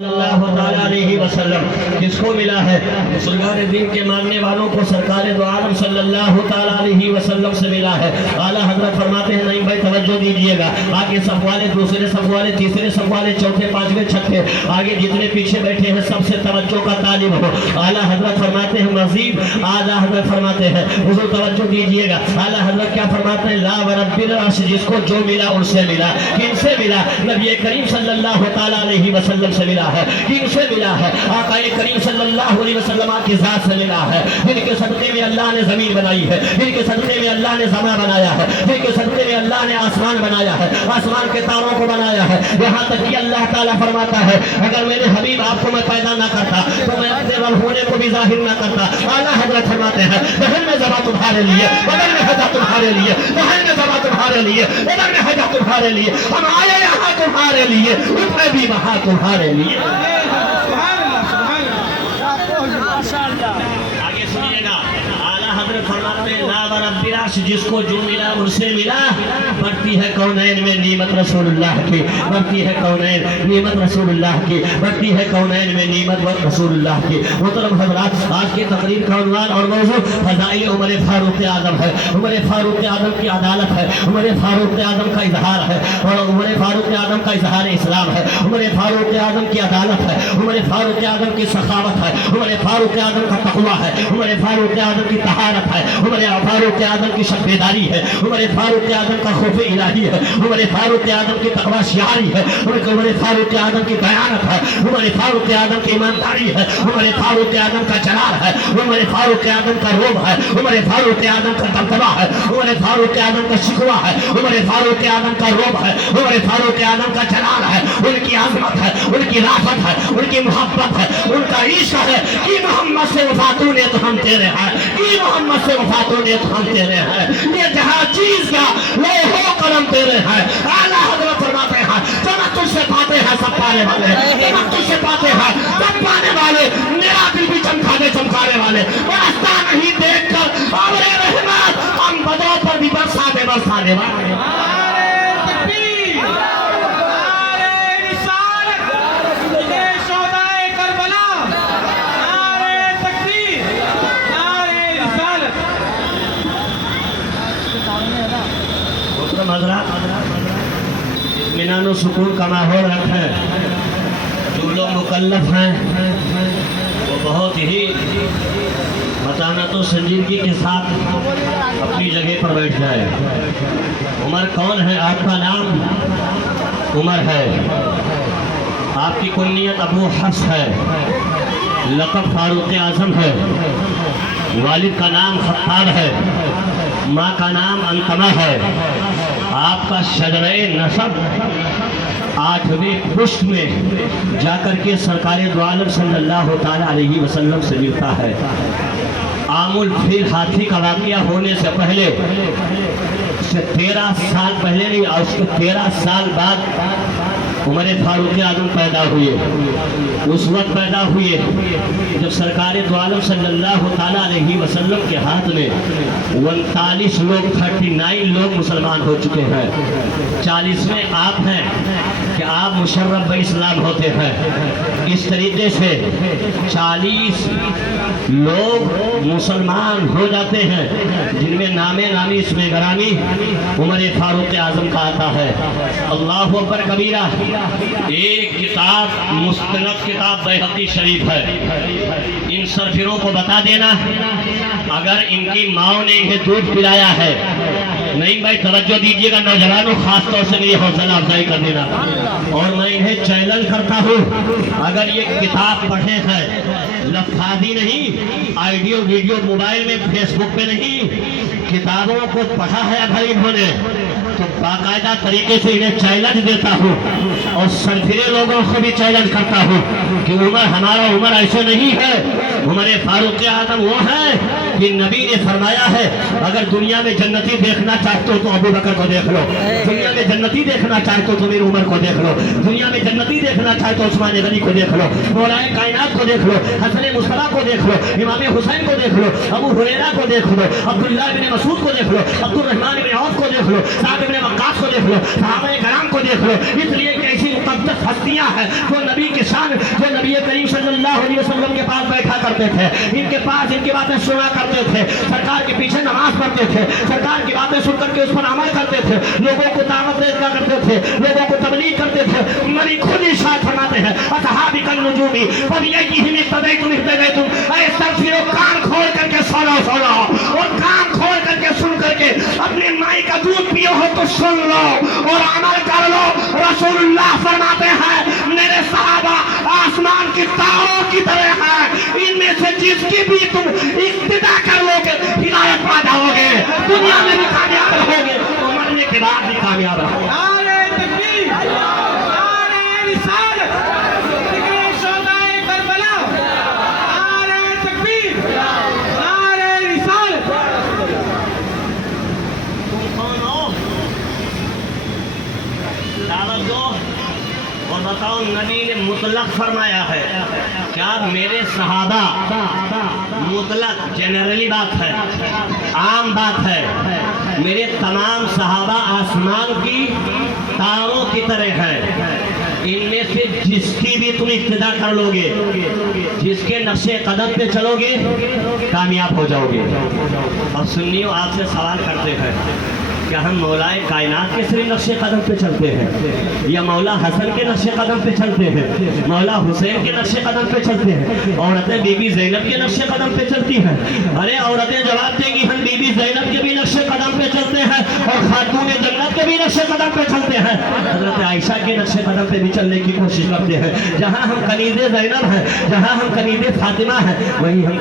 اللہ تعالیٰ علیہ وسلم جس کو ملا ہے بزرگان دین کے ماننے والوں کو سرکار دو عالم صلی اللہ تعالیٰ علیہ وسلم سے ملا ہے۔ اعلیٰ حضرت فرماتے ہیں نہیں بھائی توجہ دیجئے گا، آگے صف والے، دوسرے صف والے، تیسرے صف والے، چوتھے، پانچویں، چھٹے، آگے جتنے پیچھے بیٹھے ہیں سب سے توجہ کا طالب ہو۔ اعلیٰ حضرت فرماتے ہیں مزید، اعلیٰ حضرت فرماتے ہیں حضور توجہ دیجئے گا، اعلیٰ حضرت کیا فرماتے ہیں؟ لا ورب العرش، جس کو جو ملا ان سے ملا۔ کن سے ملا؟ نبی کریم صلی اللہ تعالیٰ علیہ وسلم سے ملا ہے۔ کن سے ملا ہے؟ آقا کریم صلی اللہ علیہ وسلم کی ذات سے ملا ہے، جن کے صدقے میں اللہ نے زمین بنائی ہے، جن کے صدقے میں اللہ نے زمین بنایا ہے، جن کے صدقے میں اللہ نے آسمان بنایا ہے، آسمان کے تاروں کو بنایا ہے۔ یہاں تک کہ اللہ تعالیٰ فرماتا ہے اگر میرے حبیب آپ کو میں پیدا نہ کرتا تو میں اپنے رب ہونے کو بھی ظاہر نہ کرتا۔ اعلیٰ حضرت فرماتے ہیں بہن میں زبا تمہارے لیے، بدن میں حجا تمہارے لیے، بہن میں زبا تمہارے لیے، بدن میں حجا تمہارے لیے، ہم آئے یہاں تمہارے لیے، اتنے بھی وہاں تمہارے لیے۔ آگے سنیے گا، اعلیٰ حضرت فرماتے ہیں لا ورب العرش، جس کو جو ملا ان سے ملا۔ بڑھتی ہے کونین میں نعمت رسول اللہ کی، بڑھتی ہے کونین نعمت رسول اللہ کی، بڑھتی ہے کونین میں نعمت رسول اللہ کی۔ محترم حضرات، آج کی تقریر کا عنوان اور موضوع فضائل عمر فاروق اعظم ہے۔ عمر فاروق اعظم کی عدالت ہے، عمر فاروق اعظم کا اظہار ہے، اور عمر فاروق اعظم کا اظہار اسلام ہے۔ عمر فاروق اعظم کی عدالت ہے، عمر فاروق اعظم کی سخاوت ہے، عمر فاروق اعظم کا تقویٰ ہے، عمر فاروق اعظم کی طہارت ہے، عمر فاروق اعظم کی شب بیداری ہے، عمر فاروق اعظم کا خوف الہی ہے، عمر فاروق اعظم کی تقویٰ شعاری ہے، عمر فاروق اعظم کی دیانت ہے، عمر فاروق اعظم کی ایمانداری ہے، عمر فاروق اعظم کا جلال ہے، عمر فاروق اعظم کا روب ہے، عمر فاروق اعظم کا دبدبہ ہے، عمر فاروق اعظم کا شکوہ ہے، عمر فاروق اعظم کا روب ہے، عمر فاروق اعظم کا جلال ہے، ان کی عظمت ہے، ان کی رافت ہے، ان کی محبت ہے، ان کا عشق ہے کہ محمد سے وفاتوں نے تو ہم تیرے ہیں، کہ محمد سے وفاتوں نے تو ہم تیرے ہیں، یہ جہاں چیز کا لوح و قلم تیرے ہیں۔ اعلیٰ حضرت فرماتے ہیں جو میں تجھ سے پاتے ہیں سب پانے والے، جو میں تجھ سے پاتے ہیں سب پانے والے، میرا دل بھی چمکانے والے، راستہ نہیں دیکھ کر اور رحمت ہم بدوں پر بھی برسانے والے۔ اطمینان و سکون کا ماحول رکھیں۔ جو لوگ مکلف ہیں وہ بہت ہی متانت و سنجیدگی کے ساتھ اپنی جگہ پر بیٹھ جائے۔ عمر کون ہے؟ آپ کا نام عمر ہے، آپ کی کنیت ابو حفص ہے، لقب فاروق اعظم ہے، والد کا نام خطاب ہے، ماں کا نام انتمہ ہے، آپ کا شجرہ نسب 8ویں پشت میں جا کر کے سرکار دو عالم صلی اللہ تعالیٰ علیہ وسلم سے ملتا ہے۔ عام الفیل ہاتھی کا واقعہ ہونے سے پہلے، اس سے 13 سال پہلے نہیں، اور اس کے 13 سال بعد عمر فاروق اعظم پیدا ہوئے۔ اس وقت پیدا ہوئے جب سرکار دو عالم صلی اللہ تعالیٰ علیہ وسلم کے ہاتھ میں 39 لوگ مسلمان ہو چکے ہیں۔ 40ویں آپ ہیں کہ آپ مشرف باسلام ہوتے ہیں۔ اس طریقے سے 40 لوگ مسلمان ہو جاتے ہیں جن میں نامی اسم گرامی عمر فاروق اعظم کا آتا ہے۔ اللہ اکبر کبیرہ۔ ایک کتاب مستند کتاب بیہقی شریف ہے۔ ان سرفروں کو بتا دینا اگر ان کی ماں نے انہیں دودھ پلایا ہے، نہیں بھائی توجہ دیجیے گا نوجوانوں، خاص طور سے میری حوصلہ افزائی کر دینا، اور میں انہیں چیلنج کرتا ہوں اگر یہ کتاب پڑھے ہیں، لفظی نہیں، آڈیو ویڈیو موبائل میں فیس بک پہ نہیں، کتابوں کو پڑھا ہے اگر انہوں نے تو باقاعدہ طریقے سے انہیں چیلنج دیتا ہوں، اور سرفرے لوگوں کو بھی چیلنج کرتا ہوں کہ ہمارا عمر ایسے نہیں ہے۔ عمر فاروق اعظم وہ ہے کہ نبی نے فرمایا ہے اگر دنیا میں جنتی دیکھنا چاہتے ہو تو ابو بکر کو دیکھ لو، دنیا میں جنتی دیکھنا چاہتے ہو تو میری عمر کو دیکھ لو، دنیا میں جنتی دیکھنا چاہتے ہو عثمان غنی کو دیکھ لو، مولا کائنات کو دیکھ لو، حسن مصطفیٰ کو دیکھ لو، امام حسین کو دیکھ لو، ابو ہریرہ کو دیکھ لو، عبداللہ بن مسعود کو دیکھ لو، عبد الرحمن بن عوف کو دیکھ لو، سعد بن وقاص کو دیکھ لو، صحابہ کرام کو دیکھ لو۔ اس لیے کہ ایسی مقدس ہستیاں ہیں جو نبی کے شان सल्लल्लाहु अलैहि वसल्लम के पास बैठा करते थे, इनके पास इनकी बातें सुना करते थे, सरकार के पीछे नमाज पढ़ते थे, सरकार की बातें सुन करके उस पर अमल करते थे, लोगों को दावत देना करते थे, लोगों को तबलीग करते थे। नबी खुद इरशाद फरमाते हैं असहाबी कन नुजूमी फबियहिम इक्तदैतुम इहतदैतुम, ऐ सफिरो कान खोल करके सुनो और कान खोल करके सुन करके अपनी माई का दूध पियो हो तो सुन लो और अमल कर लो। रसूलुल्लाह फरमाते हैं मेरे सहाबा आसमान की तारों की तरह है, इनमें से जिसकी भी तुम इक्तिदा कर लोगे हिदायत पा जाओगे, दुनिया में भी कामयाब रहोगे और मरने के बाद भी कामयाब रहोगे। नारे तकबीर, नारे रिसालत, जिक्रे शोहदाए करबला, नारे तकबीर, नारे रिसालत। तुम कौन हो? दावत दो और बताओ। नबी ने मुतलक फरमाया है, क्या मेरे सहाबा, मुतलक जनरली बात है, आम बात है, मेरे तमाम सहाबा आसमान की तारों की तरह है, इनमें से जिसकी भी तुम इक्तिदा कर लोगे, जिसके नक्शे कदम पे चलोगे कामयाब हो जाओगे। अब सुन्नियों आपसे सवाल करते हैं, क्या हम मौलाए कायनात के सिर्फ नक्शे कदम पे चलते हैं या मौला हसन के नक्शे कदम पे चलते हैं, मौला हुसैन के नक्शे कदम पे चलते हैं? औरतें बीबी ज़ैनब के नक्शे कदम पे चलती हैं। अरे औरतें जवाब देंगी हम बीबी ज़ैनब के भी नक्शे कदम पे चलते हैं और खातून जन्नत के भी नक्शे कदम पे चलते हैं। हज़रत आयशा के नक्शे कदम पे भी चलने की कोशिश करते हैं। जहाँ हम कनीज़े ज़ैनब हैं, जहाँ हम कनीज़े फातिमा हैं, वहीं हम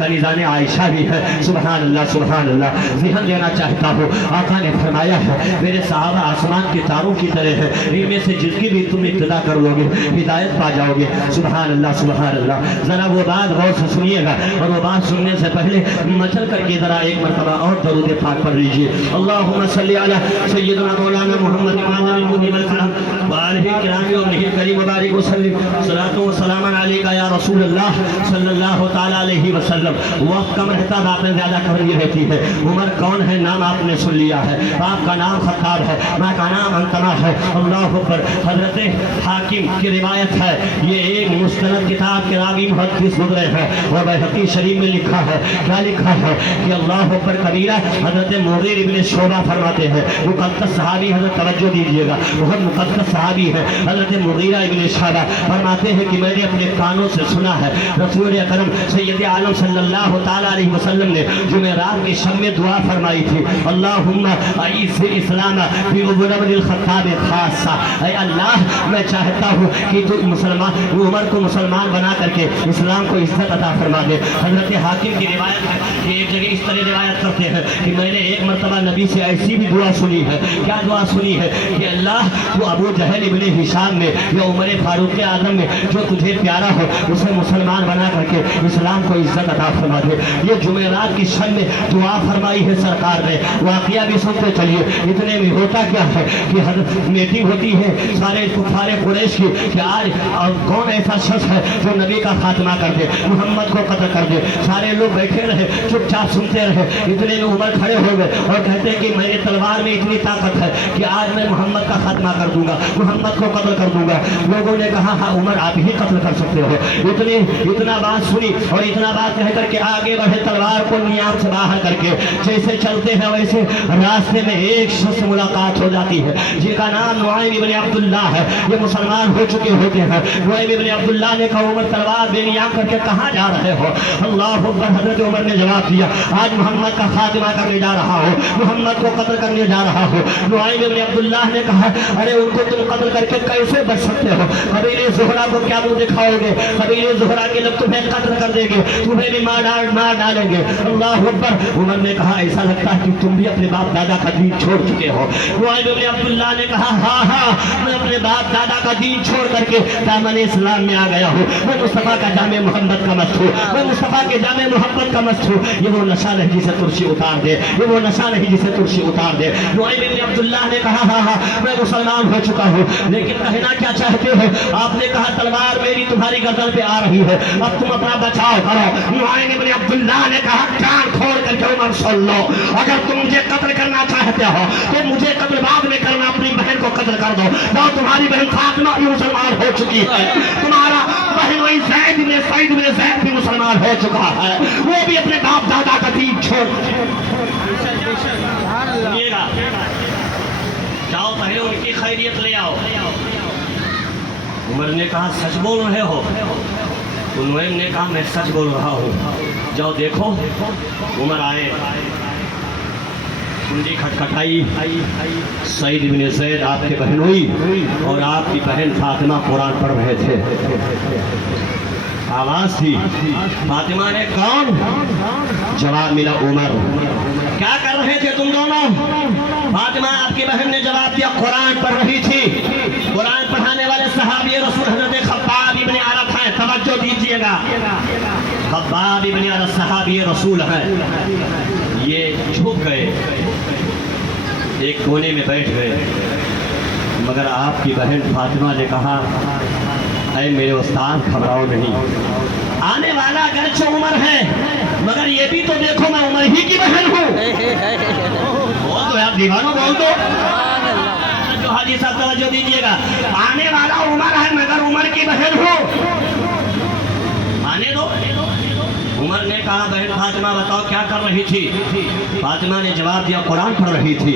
कनीज़ाने आयशा भी हैं। सुभान अल्लाह, सुभान अल्लाह। ज़हन देना चाहता हूँ, आका ने फरमाया है मेरे सहाबा आसमान के तारों की तरह है, इनमें से जिसकी भी तुम इब्तिदा कर लोगे हिदायत पा जाओगे। सुभान अल्लाह, सुभान अल्लाह। जरा वो बात गौर से सुनिएगा और वो बात सुनने से पहले मचल करके जरा एक मरतबा और दरूद पाक पढ़ लीजिए। अल्लाहुम्मा सल्ली अला सय्यिदना मौलाना मुहम्मद इमामुल मुदीन अलकरम व आलिहि किरामी व नबी करीम मुबारक वसल्लम सलातो व सलामन अलैका या रसूलल्लाह सल्लल्लाहु तआला अलैहि वसल्लम। वक्त कम रहता है, आपने ज्यादा खबरी रहती है। उमर कौन है नाम आपने सुन लिया है, बाप का नाम खत्ताब है, माँ का नाम अंतना है। अल्लाह अकबर। हजरत हाकिम की रिवायत है, ये एक मुस्तनद किताब के रावी मुहद्दिस गुजरे हैं और बैहक़ी शरीफ में लिखा है, क्या लिखा है कि अल्लाह अकबर कबीरा हजरत मुगीर इब्न शोबा फरमाते हैं, मुक़द्दस सहाबी, हजरत तवज्जो दीजिएगा, बहुत मुक़द्दस सहाबी है हजरत मुगीरा इब्न शोबा फरमाते हैं कि मैंने अपने कानों से सुना है रसूल अकरम सैयद आलम सल्लल्लाहु तआला अलैहि वसल्लम ने जुमेरात की शब में दुआ फरमाई थी, अल्लाहुम्मा अइज़्ज़िल इस्लाम बि उमर इब्न ख़त्ताब खासा। ऐ अल्लाह मैं चाहता हूँ कि तू मुसलमान उमर को मुसलमान बना करके इस्लाम को इज्जत अता फरमा दे। हजरत हाकिम की रिवायत है कि एक जगह इस तरह रिवायत करते हैं कि मैंने एक मरतबा नबी से ऐसी भी दुआ सुनी है, क्या दुआ सुनी है कि अल्लाह तू अबू जहल इब्न हिशाम में या उमर फारूक आजम में जो तुझे प्यारा हो उसे मुसलमान बना करके इस्लाम को इज्जत अता फरमा दे। ये जुमेरात की शब में दुआ फरमाई है सरकार ने। वाक़िया भी सुनते चलिए। इतने में होता क्या है कि मीटिंग होती है सारे कुफारे कुरैश की कि आज कौन ऐसा शख्स है जो नबी का खात्मा कर दे, मोहम्मद को कत्ल कर दे। सारे लोग बैठे रहे, चुपचाप सुनते रहे। इतने में उमर खड़े हो गए और कहते हैं कि मेरी तलवार में इतनी ताकत है कि आज मैं मोहम्मद का खात्मा कर दूंगा, मोहम्मद को कत्ल कर दूंगा। लोगों ने कहा हाँ उमर आप ही कत्ल कर सकते हो। इतना बात सुनी और इतना बात कह करके आगे बढ़े, तलवार को नियाम से बाहर करके जैसे चलते हैं वैसे रास्ते में एक शख्स से मुलाकात हो जाती है जिनका नाम नुआइम इब्न अब्दुल्ला है। ये मुसलमान हो चुके होते हैं। नुआइम इब्न अब्दुल्ला ने कहा उमर तलवार बेनियाम करके कहाँ जा रहे हो? अल्लाह अकबर। हजरत उमर ने जवाब दिया आज मोहम्मद का खात्मा करने जा रहा हो, मोहम्मद को कत्ल करने जा रहा हो। नुआइम इब्न अब्दुल्ला ने कहा अरे उनको तुम कत्ल करके कैसे बच सकते हो? कबीले ज़ुहरा को क्या मुंह दिखाओगे? कबीले ज़ुहरा के लोग तुम्हें कत्ल कर देंगे, तुम्हें भी मार डालेंगे। अल्लाह अकबर। उमर ने कहा ऐसा लगता है कि तुम भी अपने बाप दादा का दीन छोड़ चुके हो। नुआइम इब्न अब्दुल्ला ने कहा हाँ मैं अपने बाप दादा का दीन छोड़ करके दामन इस्लाम में आ गया हूँ। मैं मुस्तफ़ा का जामे मोहम्मद का मस्त हूँ, मैं मुस्तफ़ा के जामे मोहम्मद का मस्त हूँ। ये वो नशा नहीं जिसे तुर्शी उतार दे, ये वो नशा नहीं जिसे तुर्शी उतार दे। नुआइम इब्न अब्दुल्ला ने कहा हाँ मैं मुसलमान हो चुका हूँ, लेकिन कहना क्या चाहते हो? आपने कहा तलवार मेरी तुम्हारी गर्दन पे आ रही है, अब तुम अपना बचाव करो। नुआइम इब्न अब्दुल्ला ने कहा कान खोल करके उमर सुन लो, अगर तुम मुझे कत्ल करना चाहते हो तो मुझे कत्ल बाद में करना, अपनी बहन को कत्ल कर दो। तुम्हारी बहन फातिमा भी मुसलमान हो चुकी है, तुम्हारा बहन भाई ज़ैद इब्न सईद इब्न ज़ैद भी मुसलमान हो चुका है, वो भी अपने बाप दादा का दीन छोड़। सुनिएगा, जाओ पहले उनकी खैरियत ले आओ। उमर ने कहा सच बोल रहे हो? उन्होंने ने कहा मैं सच बोल रहा हूँ। जाओ देखो। उमर आए, कुंडी खटखटाई, सईद इब्न ज़ैद आपके बहनोई और आपकी बहन फातिमा कुरान पढ़ रहे थे। आवाज थी, फातिमा ने कौन? जवाब मिला उमर। क्या कर रहे थे तुम दोनों? फातिमा आपकी बहन ने जवाब दिया कुरान पढ़ रही थी। कुरान पढ़ाने वाले सहाबी रसूल हज़रत खब्बाब इब्न अरत हैं, तवज्जो दीजिएगा। खब्बाब इब्न अरत सहाबी रसूल हैं। ये झुक गए, एक कोने में बैठ गए, मगर आपकी बहन फातिमा ने कहा ऐ मेरे उस्ताद घबराओ नहीं, आने वाला अगरचे उमर है मगर ये भी तो देखो मैं उमर ही की बहन हूँ। बोल दो यार दीवानो, बोल दो। जो हाजी साहब तवज्जो दीजिएगा, आने वाला उमर है मगर उमर की बहन हूँ, आने दो। उमर ने कहा बहन फातिमा बताओ क्या कर रही थी? फातिमा ने जवाब दिया कुरान पढ़ रही थी।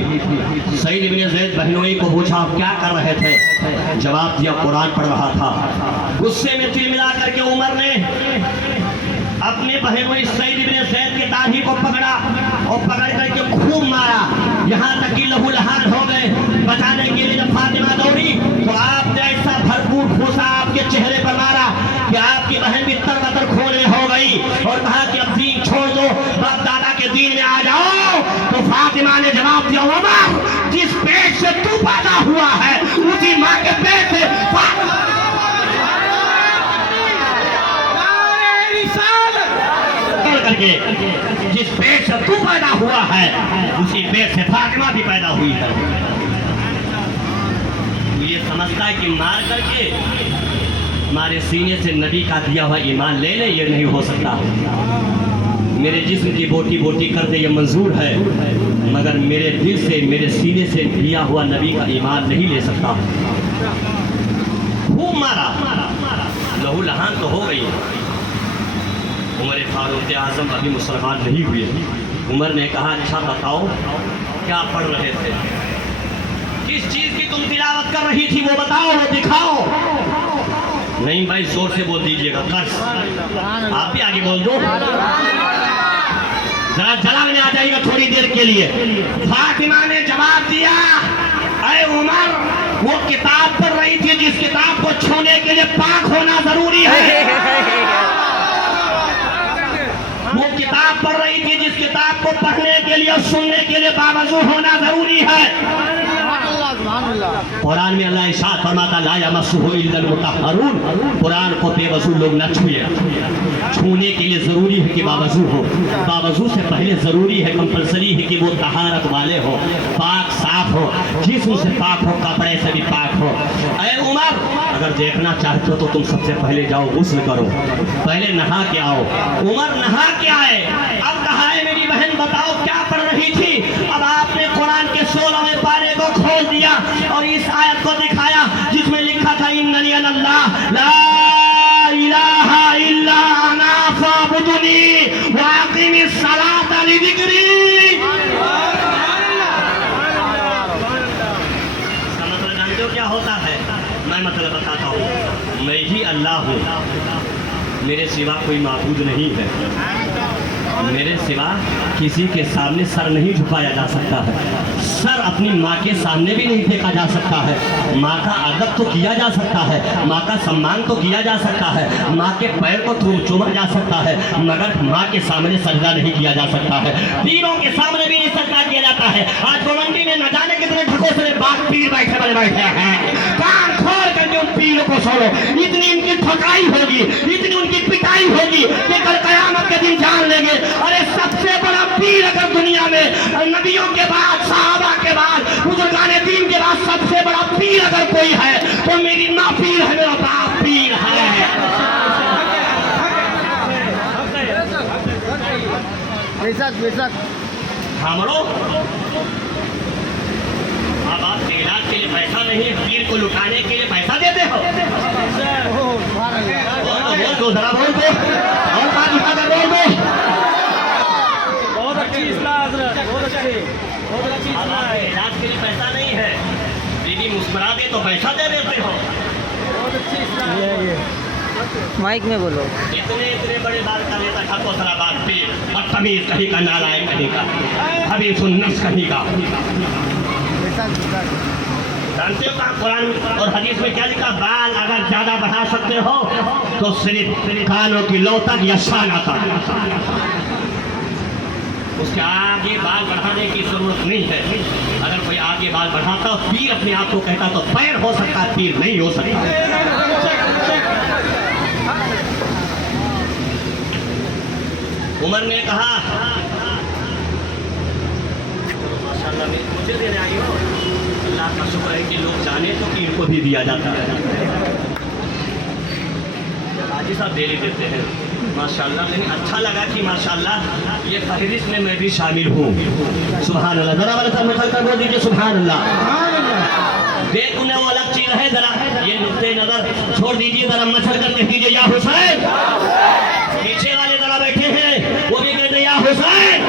सईद इब्न ज़ैद बहनोई को पूछा आप क्या कर रहे थे? जवाब दिया कुरान पढ़ रहा था। गुस्से में तिल मिला करके उमर ने अपने बहनोई सईद इब्न ज़ैद की दाढ़ी को पकड़ा और पकड़ करके खूब मारा, यहाँ तक कि लहू लहान हो गए। बचाने के लिए जब फातिमा दौड़ी तो आपने ऐसा भरपूर घूसा आपके चेहरे पर मारा कि आपकी बहन भी तरबतर खोने हो गई और कहा कि अब दीन छोड़ दो, बाप दादा के दीन में आ जाओ। तो फातिमा ने जवाब दिया उमर जिस पेट से तू पैदा हुआ है उसी माँ के पेट से करके जिस पेट से तू पैदा हुआ है उसी पेट से फातिमा भी पैदा हुई है। ये समझता है कि मार करके हमारे सीने से नबी का दिया हुआ ईमान ले ले, ये नहीं हो सकता। मेरे जिस्म की बोटी बोटी कर दे ये मंजूर है, मगर मेरे दिल से मेरे सीने से दिया हुआ नबी का ईमान नहीं ले सकता। खूब मारा, लहू लहान तो हो गई। उमर फारूक आज़म अभी मुसलमान नहीं हुए। उमर ने कहा अच्छा बताओ क्या पढ़ रहे थे? किस चीज़ की तुम तिलावत कर रही थी वो बताओ, वो दिखाओ। नहीं भाई जोर से बोल दीजिएगा, कर्ज आप भी आगे बोल दो, जरा जलाल में आ जाएगा थोड़ी देर के लिए। फातिमा ने जवाब दिया अरे उमर वो किताब पढ़ रही थी जिस किताब को छूने के लिए पाक होना जरूरी है। वो किताब पढ़ रही थी जिस किताब को पढ़ने के लिए और सुनने के लिए बावजूद होना जरूरी है। कुरान में अल्लाह इरशाद फरमाता ला यमस्सुहु इल्लल मुतहहरून, कुरान को बेवजू लोग न छुए। छूने के लिए जरूरी है कि बावजू हो, बावजू से पहले जरूरी है, कंपलसरी है कि वो तहारत वाले हो, पाक साफ हो, जिस्म से पाक हो, कपड़े से भी पाक हो। ऐ उमर अगर देखना चाहते हो तो तुम सबसे पहले जाओ गुस्ल करो, पहले नहा के आओ। उमर नहा के आए। अब कहा है मेरी बहन बताओ क्या पढ़ रही थी? अब आपने कुरान के 16वें पारे को खोल दिया और इस आयत को दिखाया जिसमें लिखा था इन्ननी अल्लाह ला इलाहा इल्ला अना फअबुदनी व अकीमिस सलाता लिज़िक्री। इसका मतलब जानते हो क्या होता है? मैं मतलब बताता हूँ, मैं ही अल्लाह हूँ, मेरे सिवा कोई माबूद नहीं है, मेरे सिवा किसी के सामने सर नहीं झुकाया जा सकता है, सर अपनी माँ के सामने भी नहीं फेंका जा सकता है। माँ का अदब तो किया जा सकता है, माँ का सम्मान तो किया जा सकता है, माँ के पैर को चूमा जा सकता है, मगर माँ के सामने सजदा नहीं किया जा सकता है, पीरों के सामने भी नहीं सजदा किया जाता है। आज गोलंडी में न जाने कितने ढकोसले बात पीर बैठे बड़े बैठे हैं, कान खोल करके उन पीरों को छोड़ो। इतनी इनकी ठकाई होगी, इतनी उनकी पिटाई होगी कि कल कयामत के दिन जान लेंगे अरे सबसे बड़ा पीर अगर दुनिया में नबियों के बाद, सहाबा के बाद, बुजुर्गाने दीन के बाद सबसे बड़ा पीर अगर कोई है तो मेरी माँ पीर है, मेरा बाप पीर है। हमरो अब आप इलाज के लिए पैसा नहीं, पीर को लुटाने के लिए पैसा देते हो। को जरा बोल दो और बात बोल दो। बहुत अच्छी इस्लाह हजरत, बहुत अच्छी इस्लाह है। इलाज के लिए पैसा नहीं है, बीवी मुस्कुरा दे तो पैसा दे देते हो। बहुत अच्छी इस्लाह है। माइक में बोलो। इतने बड़े बाल का नेता खतोसरा बात पे बदतमीज कहीं का, नालायक कहीं का, अभी सुन्नस कहीं का। जानते हो कहाँ कुरान और हदीस में क्या लिखा? बाल अगर ज्यादा बढ़ा सकते हो तो सिर्फ कानों की लौ तक या शाना तक, उसके आगे बाल बढ़ाने की जरूरत नहीं है। अगर कोई आगे बाल बढ़ाता, पीर अपने आप को कहता तो पैर हो सकता, पीर नहीं हो सकता। उमर ने कहा, माशाअल्लाह मुझे देने आई हो, अल्लाह का शुक्र है कि लोग जाने तो कि इनको भी दिया जाता है। हाजी साहब डेली देते हैं माशाअल्लाह, लेकिन अच्छा लगा कि माशाअल्लाह ये फहरिस्त में मैं भी शामिल हूँ। सुभान अल्लाह, जरा वाले साहब मचल कर बोल दीजिए सुभान अल्लाह। देख उन्हें वो अलग चीज है, जरा ये नुक्ते नजर छोड़ दीजिए, जरा मचल कर कह दीजिए या हुसैन। पीछे वाले जरा बैठे हैं वो भी कहते या हुसैन।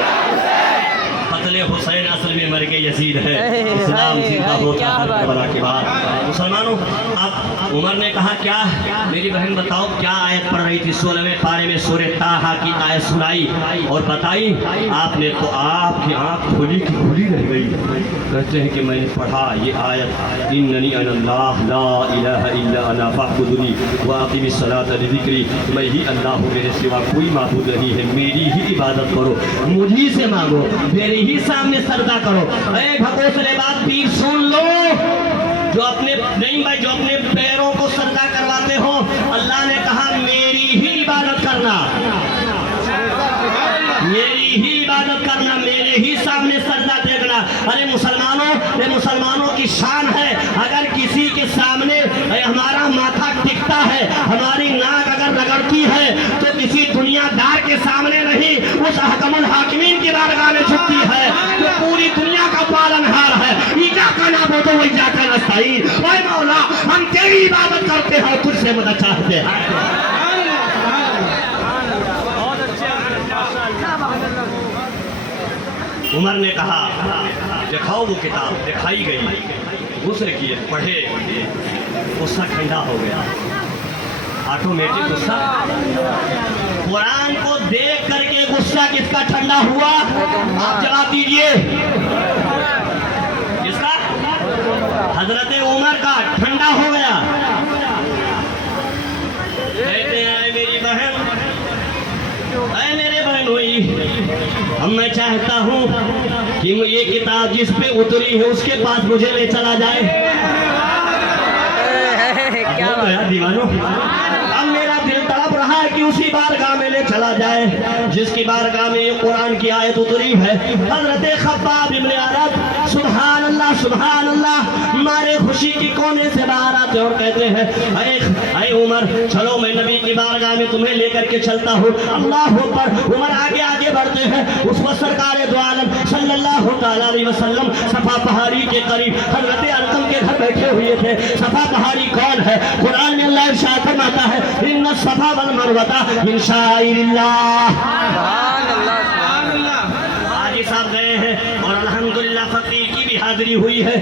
पतले हुसैन असल में मर के यजीद है। इस्लाम जिंदा होता है करबला के बाद। मुसलमानों, अब उमर ने कहा क्या मेरी बहन बताओ क्या आयत पढ़ रही थी? 16वें पारे में सूरह ताहा की आयत सुनाई और बताई आपने, तो आपकी आंख खुली की खुली रह गई। कहते हैं कि मैंने पढ़ा ये आयत, इन्ननी अनल्लाह ला इलाहा इल्ला अना फअब्दुनी व अक़िमिस सलाता लिज़िक्री, मैं ही अल्लाह हूँ, मेरे सिवा कोई माबूद नहीं है, मेरी ही इबादत करो, मुझी से मांगो, मेरे ही सामने सरदा करो। ऐ भगोसले बात पीर सुन लो, जो अपने नहीं भाई, जो अपने पैरों को सरदा करवाते हो, अल्लाह ने कहा मेरी ही इबादत करना, मेरी ही इबादत करना, मेरे ही सामने सरदा देखना। अरे मुसलमानों, ये मुसलमानों की शान है, अगर किसी के सामने हमारा माथा टिकता है, हमारी नाक अगर रगड़ती है, तो किसी दुनियादार के सामने नहीं, उस हकमुल हाकिमीन की बारगाह में झुकती है, जो पूरी दुनिया का पालनहार है। ईजा का नाम हो तो वही जाकर नस्ताईन, ओए मौला हम तेरी इबादत करते हैं, तुझसे मदद चाहते हैं। उमर ने कहा दिखाओ वो किताब, दिखाई गई, गुस्से किए, पढ़े, गुस्सा ठंडा हो गया, ऑटोमेटिक गुस्सा। कुरान को देख करके गुस्सा किसका ठंडा हुआ? आप जवाब दीजिए, किसका? हजरत उमर का ठंडा हो गया। कहते हैं मेरी बहन, ऐ मेरे बहन हुई, अब मैं चाहता हूँ कि ये किताब जिस पे उतरी है उसके पास मुझे ले चला जाए। क्या तो यार दीवानों, अब मेरा दिल तड़प रहा है कि उसी बारगाह में ले चला जाए जिसकी बारगाह में ये कुरान की आयत उतरी है। हजरत खब्बाब इब्न अरब सुभान अल्लाह सुभान अल्लाह मारे खुशी की कोने से बाहर आते और कहते हैं अरे उमर चलो मैं नबी की बारगाह में तुम्हें लेकर के चलता हूँ। अल्लाह अकबर। उमर आगे आगे बढ़ते हैं। उस वक्त सरकार दो आलम सल्लल्लाहु तआला अलैहि वसल्लम सफा पहाड़ी के करीब हजरत अरकम के घर बैठे हुए थे। सफा पहाड़ी कौन है? कुरान में अल्लाह इरशाद फरमाता है इन्ना सफा वल मरवता मिन शाइरिल्लाह। हाजी साहब गए हैं और अल्हम्दुलिल्लाह फकीर की भी हाजिरी हुई है।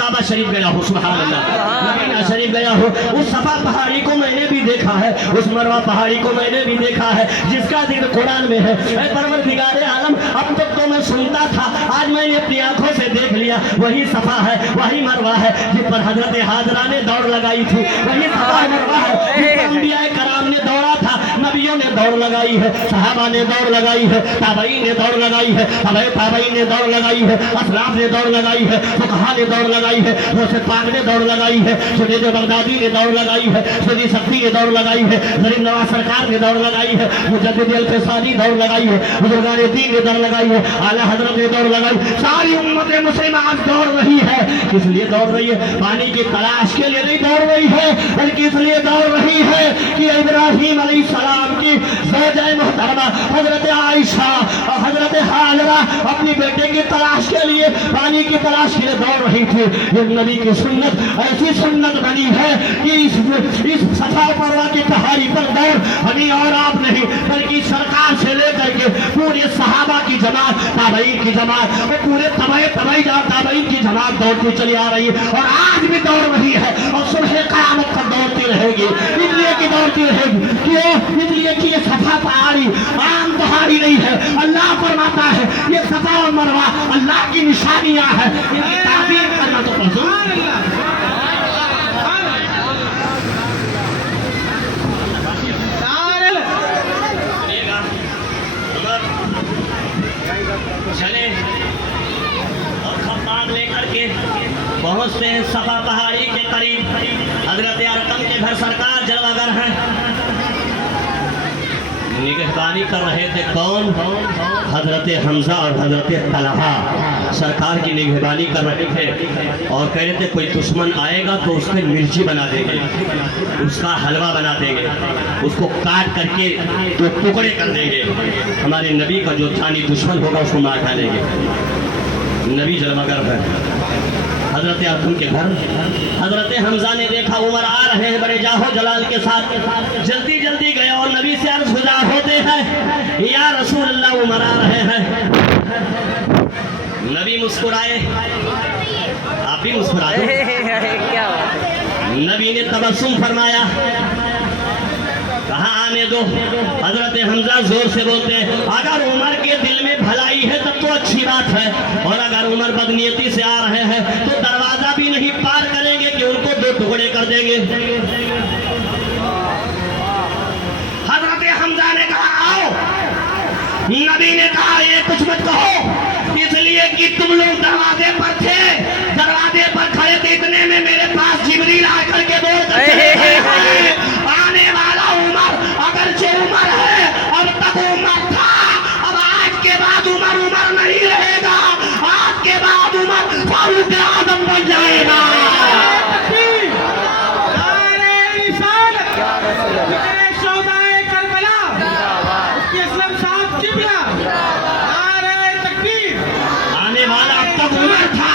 काबा शरीफ गया हो, सुभान अल्लाह, मदीना शरीफ गया हो। उस सफा पहाड़ी को मैंने भी देखा है, उस मरवा पहाड़ी को मैंने भी देखा है जिसका जिक्र कुरान में है। परवरदिगारे आलम, अब तक तो मैं सुनता था, आज मैंने अपनी आंखों से देख लिया। वही सफा है, वही मरवा है जिस पर हजरत हाजरा ने दौड़ लगाई थी। वही सफा मरवा है जिस पर अंबिया कराम ने दौड़ा था, नबियों ने दौड़ लगाई है, सहाबा ने दौड़ लगाई है, ताबईन ने दौड़ लगाई है, ताबईन ने दौड़ लगाई है, असलाफ ने दौड़ लगाई है, फुकहा ने दौड़ लगाई है, गौसे पाक ने दौड़ लगाई है, जुनैद बगदादी ने दौड़ लगाई है, सदी सख्ती ने दौड़ लगाई है, गरीब नवाज सरकार ने दौड़ लगाई है, मुजद्दिद अल-फ़िसानी दौड़ लगाई है, बुजुर्गान दीन ने दौड़ लगाई है, आला हजरत ने दौड़ लगाई। सारी उम्मत मुस्लिमा आज दौड़ रही है। किस लिए दौड़ रही है? पानी की तलाश के लिए नहीं दौड़ रही है, बल्कि इसलिए दौड़ रही है कि इब्राहीम अलैहिस्सलाम की ज़ौजा मोहतरमा हजरत आयशा और हजरत हाजरा अपनी बेटे की तलाश के लिए, पानी की तलाश के लिए दौड़ रही थी। ये नबी की सुन्नत ऐसी सुन्नत बनी है इस सफा मरवा की पहाड़ी पर दौड़ हमें और आप नहीं बल्कि सरकार से लेकर के पूरे सहाबा की जमात, ताबईन की जमात और पूरे ताबईन की जमात दौड़ती चली आ रही है और आज भी दौड़ रही है और सुबह क़यामत तक दौड़ती रहेगी। इसलिए कि दौड़ती रहेगी क्यों? इसलिए कि ये सफा पहाड़ी आम पहाड़ी नहीं है। अल्लाह फरमाता है ये सफा और मरवा अल्लाह की निशानियां है, इनकी ताबीर करना तो चले और खब्बाब लेकर के पहुंचते हैं सफा पहाड़ी के करीब। हजरत अरकम के घर सरकार जलवागर हैं, निगहबानी कर रहे थे कौन? हजरत हमजा और हजरत तलहा सरकार की निगहबानी कर रहे थे और कह रहे थे कोई दुश्मन आएगा तो उसके मिर्ची बना देंगे, उसका हलवा बना देंगे, उसको काट करके तो टुकड़े कर देंगे, हमारे नबी का जो जानी दुश्मन होगा उसको मार डालेंगे। नबी जलवागर है हजरत अरकम के घर। हजरत हमजा ने देखा उमर आ रहे हैं बड़े जाहो जलाल के साथ, जल्दी जल्दी गए और नबी से अर्ज गुजार होते हैं या रसूल अल्लाह उमर आ रहे हैं। नबी मुस्कुराए, आप भी मुस्कुरा दो। क्या बात है? नबी ने तबस्सुम फरमाया, कहा आने दो। हजरत हमजा जोर से बोलते हैं अगर उमर के दिल में भलाई है तब तो अच्छी बात है, और अगर उमर बदनीयती से आ रहे हैं तो दरवाजा भी नहीं पार करेंगे कि उनको दो टुकड़े कर देंगे। हजरत हमजा ने कहा आओ। नबी ने कहा ये कुछ मत कहो, इसलिए कि तुम लोग दरवाजे पर थे, दरवाजे पर खड़े थे, इतने में मेरे पास जिब्रील आकर के बोल आने वाला उमर अगरचे उमर है, अब तक उमर था, अब आज के बाद उमर नहीं रहेगा, आज के बाद उमर फारूक आजम बन जाएगा। आने वाला अब तक उमर था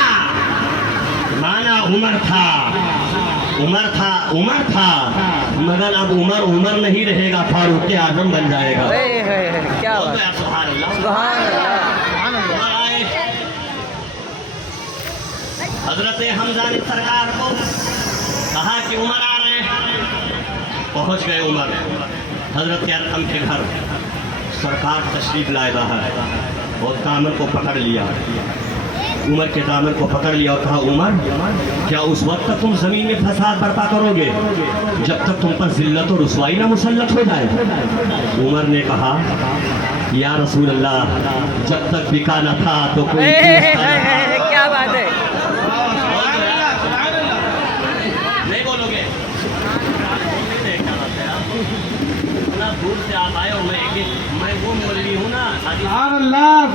मगर अब उमर नहीं रहेगा, फारूक आजम बन जाएगा। क्या बात? सुभान अल्लाह। सुभान अल्लाह। आए हजरत हमजा ने सरकार को कहा कि उमर आ रहे हैं। पहुंच गए उमर हजरत अरकम के घर। सरकार तशरीफ लाए बाहर और दामन को पकड़ लिया, उमर के दामन को पकड़ लिया और कहा उमर क्या उस वक्त तक तुम जमीन में फसाद बर्पा करोगे जब तक तुम पर जिल्लत और रुसवाई ना मुसल्लत हो जाए? उमर ने कहा या रसूल अल्लाह जब तक बिका न था तो कोई क्या बात है? नहीं बोलोगे? दूर से आप आए और मैं वो मौलवी हूँ ना, सुभान अल्लाह।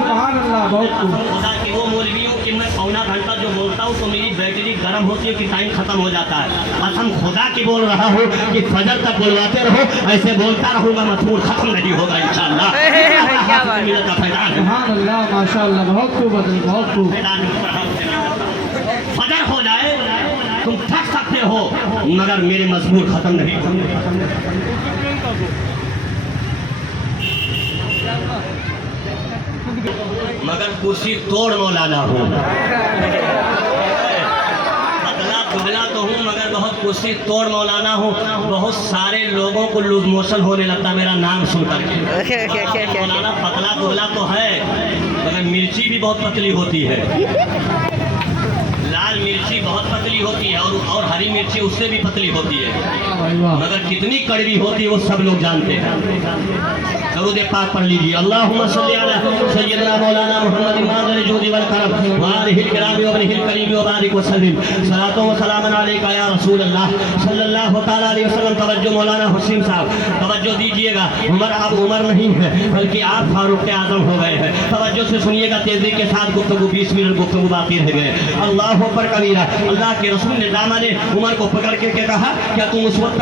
बहुत खुदा की वो मौलवी हूँ कि मैं पौना घंटा जो बोलता हूँ तो मेरी बैटरी गर्म होती है कि टाइम खत्म हो जाता है। कसम खुदा की बोल रहा हूँ कि फजर तक बुलवाते रहो, ऐसे बोलता रहूँगा, मजबूर खत्म नहीं होगा इंशाअल्लाह। सुभान अल्लाह, माशाअल्लाह, बहुत खूब बहुत खूब। फजर हो जाए तुम थक सकते हो मगर मेरे मजबूर खत्म नहीं। मगर कुर्सी तोड़ मौलाना हूँ, पतला दुबला तो हूँ मगर बहुत कुर्सी तोड़ मौलाना हूँ। बहुत सारे लोगों को लूज मोशन होने लगता मेरा नाम सुन करके। मौलाना पतला दुबला तो है मगर मिर्ची भी बहुत पतली होती है, लाल मिर्ची बहुत पतली होती है और हरी मिर्ची उससे भी पतली होती है, मगर कितनी कड़वी होती है वो सब लोग जानते हैं। दरूद पाक पढ़ लीजिए। अल्लाहुम्मा सल्ली अला सय्यिदना मौलाना मुहम्मद माज़िल जूदी वल करम व आलिहिल किराम व बनिहिल करीम व बारिक व सल्लिम सलातो व सलामन अलैका या रसूल अल्लाह सल्लल्लाहु तआला अलैहि वसल्लम। तवज्जो मौलाना हुसैन साहब, तवज्जो दीजिएगा। उमर अब उमर नहीं है बल्कि आप फारूक आजम हो गए हैं। तवज्जो से सुनिएगा, तेजी के साथ गुफ्तगू 20 मिनट गुफ्तगू बाकी रह गए। अल्लाह पर कबीरा। अल्लाह के रसूल ने दामन उमर को पकड़ के कहा क्या तुम उस वक्त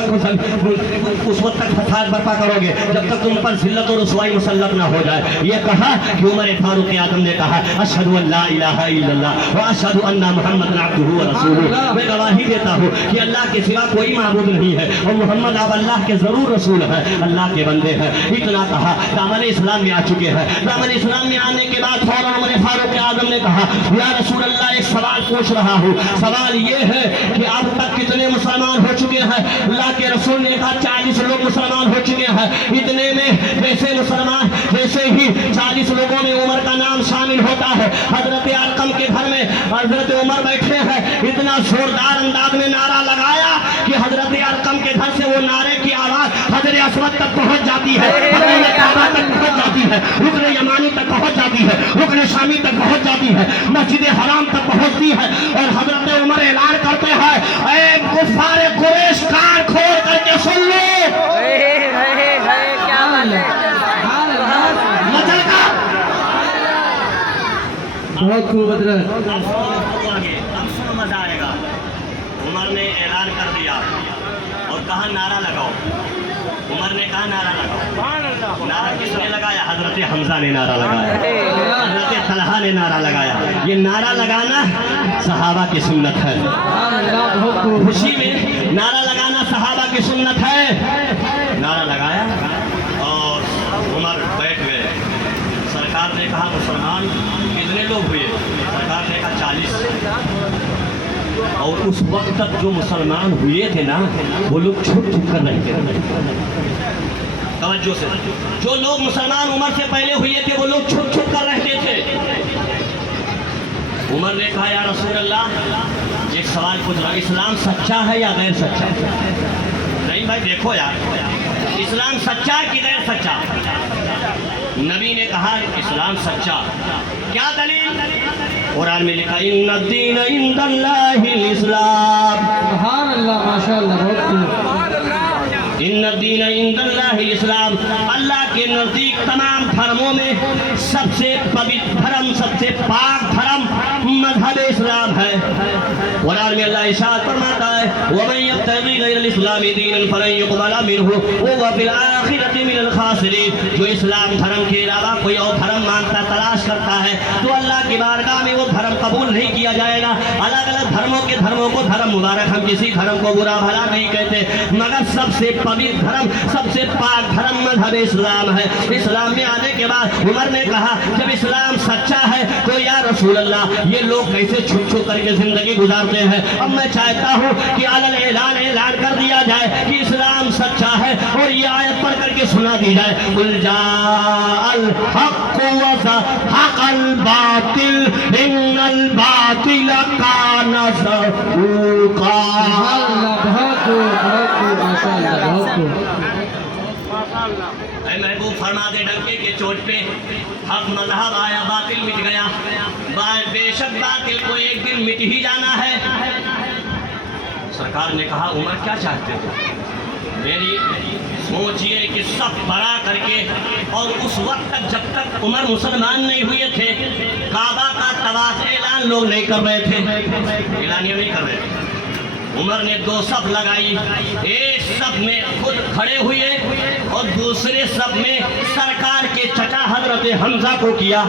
तक फसाद बर्पा करोगे जब तक तुम पर जिल्लत और रुसवाई मुसल्लत ना हो जाए। ये कहा कि उमर फारूक आजम ने कहा अशहदु अल्ला इलाहा इल्लल्लाह व अशहदु अन्ना मुहम्मदन अब्दुहु व रसूलुहु, मैं गवाही देता हूँ कि अल्लाह के सिवा कोई माबूद नहीं है और मोहम्मद आप अल्लाह के जरूर रसूल हैं, अल्लाह के बंदे हैं। इतना कहा दामन इस्लाम में आ चुके हैं। दामन इस्लाम में आने के बाद फौरन उमर फारूक आजम ने कहा या रसूल अल्लाह एक सवाल पूछ रहा हूँ, सवाल ये है कि अब तक कितने मुसलमान हो चुके हैं। अल्लाह के रसूल ने कहा 40 लोग मुसलमान हो चुके हैं। इतने में जैसे ही 40 लोगों में उमर का नाम शामिल होता है, हजरत अरकम के घर में हजरत उमर बैठे हैं। इतना जोरदार अंदाज में नारा लगाया कि हजरत अरकम के घर से वो नारे की आवाज हजरत अस्वद तक पहुंच जाती है, हजरत काबा तक पहुंच जाती है, रुकन यमानी तक पहुंच जाती है, रुकन शामी तक पहुंच जाती है, मस्जिद हराम तक पहुंचती है। और हजरत उमर ऐलान करते हैं ऐ कुफार कुरैश कान खोल करके सुन लो। क्या बात है। मचल का बहुत खूब हजरत। अब सुनो मजा आएगा। उमर ने ऐलान कर दिया और कहा नारा लगाओ। उमर ने कहा नारा लगाओ। नारा किसने लगाया? हजरत हमजा ने नारा लगाया, हजरत तलहा ने नारा लगाया। ये नारा लगाना सहाबा की सुन्नत है। खुशी में नारा लगाना सहाबा की सुन्नत है। नारा लगाया और उमर बैठ गए। सरकार ने कहा मुसलमान कितने लोग हुए? सरकार ने कहा 40। और उस वक्त तक जो मुसलमान हुए थे ना वो लोग छुप छुप कर रहते थे। तवज्जो से, जो लोग मुसलमान उमर से पहले हुए थे वो लोग छुप छुप कर रहते थे। उमर ने कहा या रसूल अल्लाह एक सवाल पूछ रहा, इस्लाम सच्चा है या गैर सच्चा? नहीं भाई देखो यार, इस्लाम सच्चा है कि गैर सच्चा? नबी ने कहा इस्लाम सच्चा। क्या दलील? कुरान में लिखा इन्नद्दीन इंदल्लाहिल इस्लाम। सुभान अल्लाह, माशाअल्लाह, बहुत खूब। इन्नद्दीन इंदल्लाहिल इस्लाम, अल्लाह के नजदीक तमाम धर्मों में सबसे पवित्र धर्म, सबसे पाक धर्म मजहब इस्लाम है। कुरान में अल्लाह इरशाद फरमाता है वमन यब्तगी गैरल इस्लामी दीनन फलन युक़बल मिनहु वहुव फिल आखिरति मिनल खासिरीन। जो इस्लाम धर्म के अलावा कोई और धर्म मानता तलाश करता है तो अल्लाह की बारगाह में वो धर्म कबूल नहीं किया जाएगा। अलग अलग धर्मों को धर्म मुबारक, हम किसी धर्म को बुरा भला नहीं कहते, मगर सबसे पवित्र धर्म, सबसे पाक धर्म मजहब इस्लाम है। इस्लाम में आने के बाद उमर ने कहा जब इस्लाम सच्चा है तो या रसूल अल्लाह ये लोग कैसे छुप छुप करके जिंदगी गुजारते हैं। अब मैं चाहता हूँ कि ऐलान कर दिया जाए कि इस्लाम सच्चा है और ये आयत पढ़ करके सुना दी जाए कुल जाअल हक़्क़ु व ज़हक़ल बातिल इन्नल बातिल काना ज़हूक़ा। बहुत खूब, माशाअल्लाह, बहुत खूब। महबूब फरमा दे डंके के चोट पे हक मजहब आया, बातिल मिट गया। बेशक बातिल को एक दिन मिट ही जाना है। सरकार ने कहा उमर क्या चाहते हो? मेरी सोचिए कि सब बड़ा करके, और उस वक्त तक जब तक उमर मुसलमान नहीं हुए थे काबा का तवाफ ऐलान लोग नहीं कर रहे थे, ऐलानिया नहीं कर रहे थे। उमर ने 2 सफ लगाई, एक सफ में खुद खड़े हुए और दूसरे सफ में सरकार के चचा हजरत हमजा को किया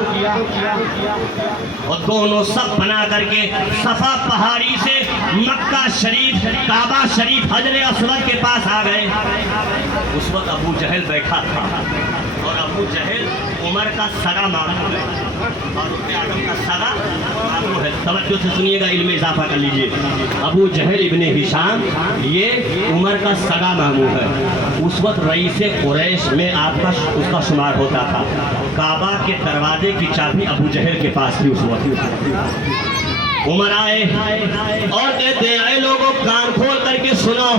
और दोनों सफ बना करके सफा पहाड़ी से मक्का शरीफ, काबा शरीफ, हजर अस्वद के पास आ गए। उस वक्त अबू जहल बैठा था और अबू जहल उमर का सगा मामू है, फारूक आजम का सगा मामू है। तवज्जो से सुनिएगा, इल्म इजाफा कर लीजिए। अबू जहल इब्ने हिशाम ये उमर का सगा मामू है। उस वक्त रईस कुरैश में आपका उसका शुमार होता था। काबा के दरवाजे की चाबी अबू जहल के पास थी उस वक्त। उमर आए और कहते हैं लोगों कान खोल करके सुनो,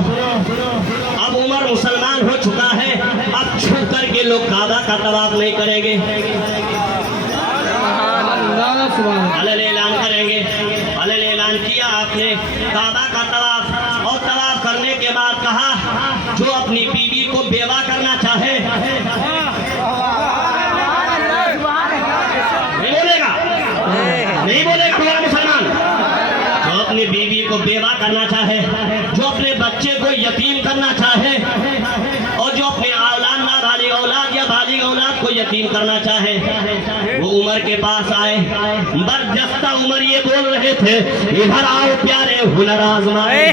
अब उमर मुसलमान हो चुका है, अब छुप करके लोग काबा का तवाफ नहीं करेंगे, अलल ऐलान करेंगे। अलल ऐलान किया आपने काबा का तवाफ, और तवाफ करने के बाद कहा जो अपनी बीवी को बेवा करना चाहे नहीं बोलेगा हमारा मुसलमान, जो अपनी کرنا چاہے، جو اپنے بچے کو یتیم کرنا چاہے، اور جو اپنے اولاد نابالغ اولاد یا بالغ اولاد کو یتیم کرنا چاہے، وہ عمر کے پاس آئے، برجستہ عمر یہ بول رہے تھے ادھر آؤ پیارے ہنر آزمائے۔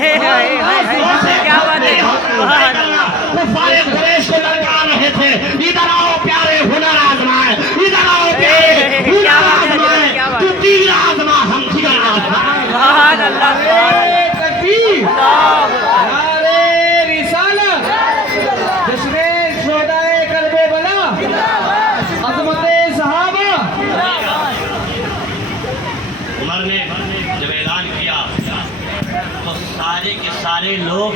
کیا بات ہے، سبحان اللہ۔ کفار قریش کو للکار رہے تھے ادھر آؤ پیارے ہنر آزمائے، ادھر آؤ پیارے ہنر آزمائے، تو تیر آزما ہم تیر آزمائے۔ سبحان اللہ، تکبیر، نعرے رسالت، جشن شہدائے کرب و بلا، عظمت صحابہ۔ عمر نے جب اعلان کیا تو سارے کے سارے لوگ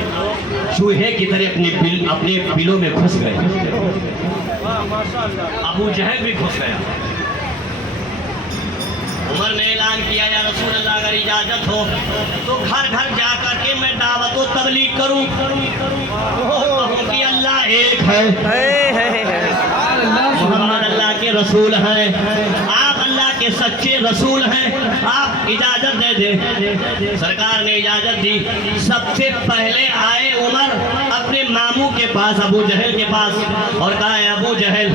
چوہے کی طرح اپنے بلوں میں گھس گئے۔ ابو جہل بھی گھس گیا۔ عمر نے اعلان کیا یا رسول اللہ اگر اجازت ہو تو گھر گھر جا کر کے میں دعوت و تبلیغ کروں کہوں کہ اللہ ایک ہے، محمد اللہ کے رسول ہیں، آپ اللہ کے سچے رسول ہیں، آپ اجازت دے دیں۔ سرکار نے اجازت دی۔ سب سے پہلے آئے عمر اپنے ماموں کے پاس، ابو جہل کے پاس، اور کہا ہے ابو جہل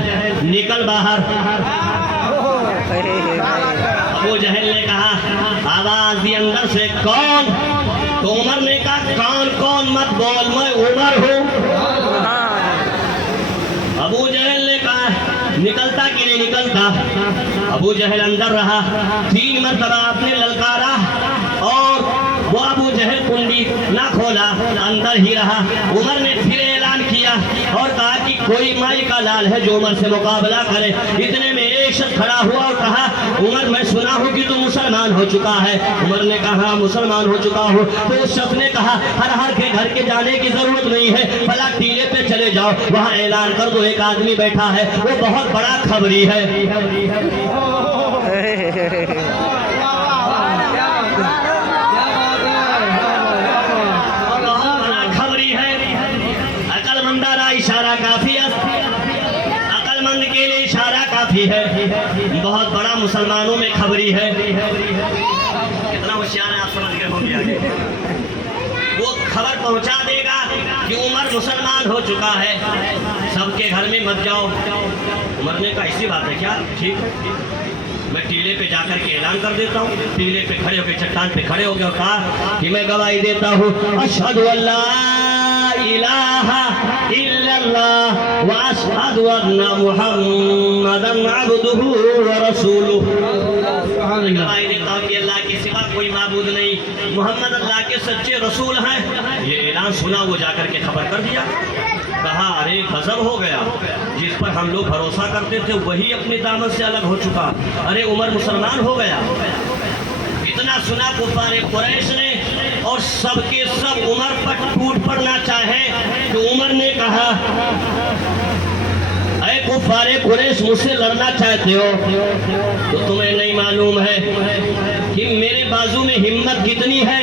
نکل باہر۔ ابو جہل نے کہا آواز دی اندر سے کون؟ تو عمر نے کہا کون کون مت بول، میں عمر ہوں۔ ابو جہل نے کہا نکلتا کہ نہیں نکلتا؟ ابو جہل اندر رہا، 3 مرتبہ آپ نے للکارا اور وہ ابو جہل کنڈی نہ کھولا، اندر ہی رہا۔ عمر نے پھر اعلان کیا اور کہا کہ کوئی مائی کا لال ہے جو عمر سے مقابلہ کرے۔ اتنے میں ایک شخص کھڑا ہوا اور کہا عمر میں سنا ہوں کہ تو مسلمان ہو چکا ہے۔ عمر نے کہا مسلمان ہو چکا ہوں۔ تو اس شخص نے کہا ہر کے گھر کے جانے کی ضرورت نہیں ہے، فلاں ٹیلے پہ چلے جاؤ، وہاں اعلان کر دو ایک آدمی بیٹھا ہے، وہ بہت بڑا خبری ہے، اشارہ کافی ہے، عقل مند کے لیے اشارہ کافی ہے، بہت بڑا مسلمانوں میں خبری ہے۔ کتنا ہوشیار ہے آپ سمجھ گئے ہوں گے۔ وہ خبر پہنچا دے گا کہ عمر مسلمان ہو چکا ہے، سب کے گھر میں مت جاؤ۔ عمر نے کہا ایسی بات ہے کیا؟ ٹھیک، میں ٹیلے پہ جا کر کے اعلان کر دیتا ہوں۔ ٹیلے پہ کھڑے ہو کے چٹان پہ کھڑے ہو گئے اور کہا کہ میں گواہی دیتا ہوں اشہد ان لا الہ الا اللہ واشہد ان محمدا عبدہ ورسولہ۔ گواہی دیتا ہوں کہ اللہ کے سوا کوئی معبود نہیں، محمد اللہ کے سچے رسول ہیں۔ یہ اعلان سنا، وہ جا کر کے خبر کر دیا۔ کہا ارے غضب ہو گیا، جس پر ہم لوگ بھروسہ کرتے تھے وہی اپنی دامن سے الگ ہو چکا، ارے عمر مسلمان ہو گیا۔ اتنا سنا کفار قریش نے اور سب کے سب عمر پر ٹوٹ پڑنا چاہے تو عمر نے کہا اے کفار قریش مجھ سے لڑنا چاہتے ہو تو تمہیں نہیں معلوم ہے کہ میرے بازو میں ہمت کتنی ہے؟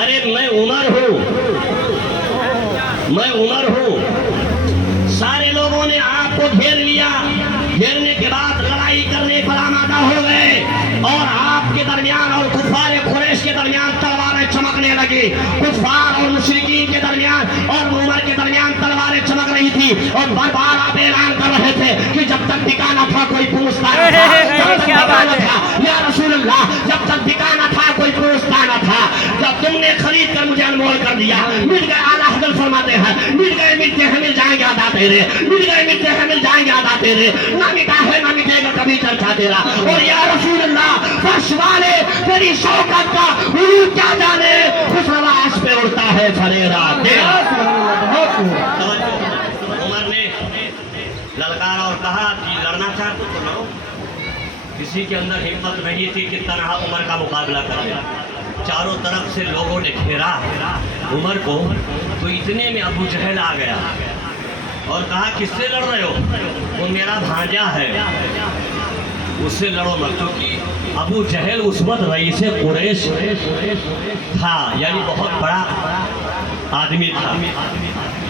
ارے میں عمر ہوں، میں عمر ہوں۔ سارے لوگوں نے آپ کو گھیر لیا، گھیرنے کے بعد لڑائی کرنے پر آمادہ ہو گئے اور آپ کے درمیان اور کفار قریش کے درمیان تلواریں چمکنے لگی۔ کفار اور مشرکین کے درمیان اور عمر کے درمیان تلواریں چمک رہی تھی اور بار بار آپ اعلان کر رہے تھے کہ جب تک ٹھکانا تھا کوئی پوچھتا نہ تھا، یا رسول اللہ جب تک ٹھکانا تھا کوئی پوچھتا نہ تھا، جب تم نے خرید کر مجھے انمول کر دیا، مل گئے اعلیٰ حضرت فرماتے ہیں مل گئے ملتے ہیں مل جائیں گے عطا تیرے، مل گئے ملتے ہیں مل جائیں گے عطا تیرے، نہ مٹا ہے نہ مٹے گا کبھی چرچا تیرا۔ اور یا رسول اللہ فرش والے تیری شوکت کا عروج کیا جانے، خوشنواش پہ اڑتا ہے فریرا تیرا۔ عمر نے للکارا اور کہا کہ لڑنا چاہتے تو لڑو۔ کسی کے اندر ہمت نہیں تھی کہ تنہا عمر کا مقابلہ کر دے۔ چاروں طرف سے لوگوں نے گھیرا عمر کو، تو اتنے میں ابو جہل آ گیا اور کہا کس سے لڑ رہے ہو؟ وہ میرا بھانجا ہے، اس سے لڑو مت، کیونکہ ابو جہل اس وقت رئیس قریش تھا، یعنی بہت بڑا آدمی تھا،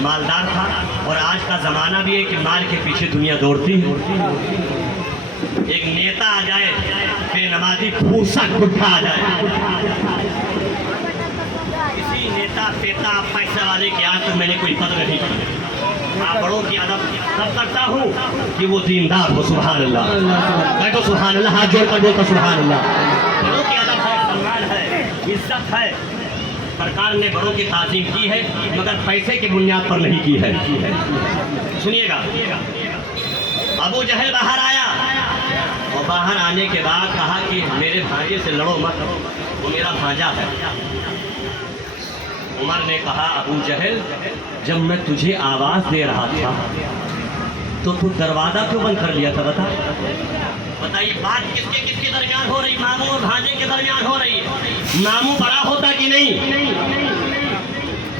مالدار تھا، اور آج کا زمانہ بھی ہے کہ مال کے پیچھے دنیا دوڑتی ہے۔ ایک نیتا آ جائے، بے نمازی پھوسا گٹھا آ جائے، کسی नेता पेता पैसे वाले की आज तक मैंने कोई कदर नहीं की। आप बड़ों की अदब तब करता हूँ कि वो दीनदार हो। सुभान अल्लाह, मैं तो सुभान अल्लाह हाथ जोड़ कर बोलता सुभान अल्लाह। बड़ों की अदब है, सम्मान है, इज्जत है। सरकार ने बड़ों की ताज़ीम की है मगर पैसे की बुनियाद पर नहीं की है। सुनिएगा, अबू जहल बाहर आया और बाहर आने के बाद कहा कि मेरे भांजे से लड़ो मत, वो मेरा भांजा है। उमर ने कहा अबू जहल, जब मैं तुझे आवाज दे रहा था तो तू दरवाजा क्यों बंद कर लिया था? बताइए, बात किसके किसके दरमियान हो रही? मामू और भांजे के दरमियान हो रही है। मामू बड़ा होता कि नहीं?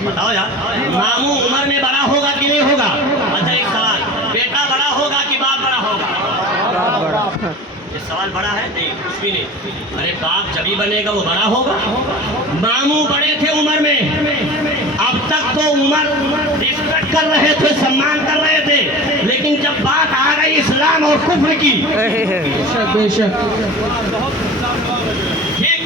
बताओ यार, मामू उम्र में बड़ा होगा कि नहीं होगा? अच्छा एक सवाल, बेटा बड़ा होगा कि बाप बड़ा होगा? ये सवाल बड़ा है? नहीं, कुछ भी नहीं। अरे बाप जब ही बनेगा वो बड़ा होगा। मामू बड़े थे उम्र में, अब तक तो उम्र रिस्पेक्ट कर रहे थे, सम्मान कर रहे थे, लेकिन जब बात आ गई इस्लाम और कुफ्र की, बेशक ठीक,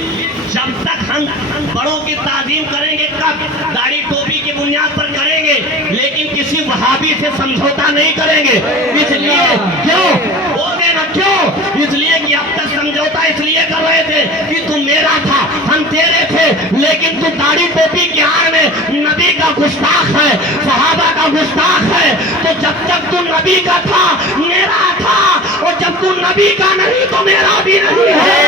जब तक हम बड़ों की ताज़ीम करेंगे कब? दाढ़ी टोपी की बुनियाद पर करेंगे, लेकिन किसी वहाबी से समझौता नहीं करेंगे। इसलिए क्यों बोलते ना, क्यों? इसलिए कि अब तक समझौता इसलिए कर रहे थे कि तू मेरा था, हम तेरे थे, लेकिन तू दाढ़ी टोपी की आड़ में नबी का गुस्ताख है, सहाबा का गुस्ताख है। तो जब तक तू नबी का था मेरा था, और जब तू नबी का नहीं तो मेरा भी नहीं है।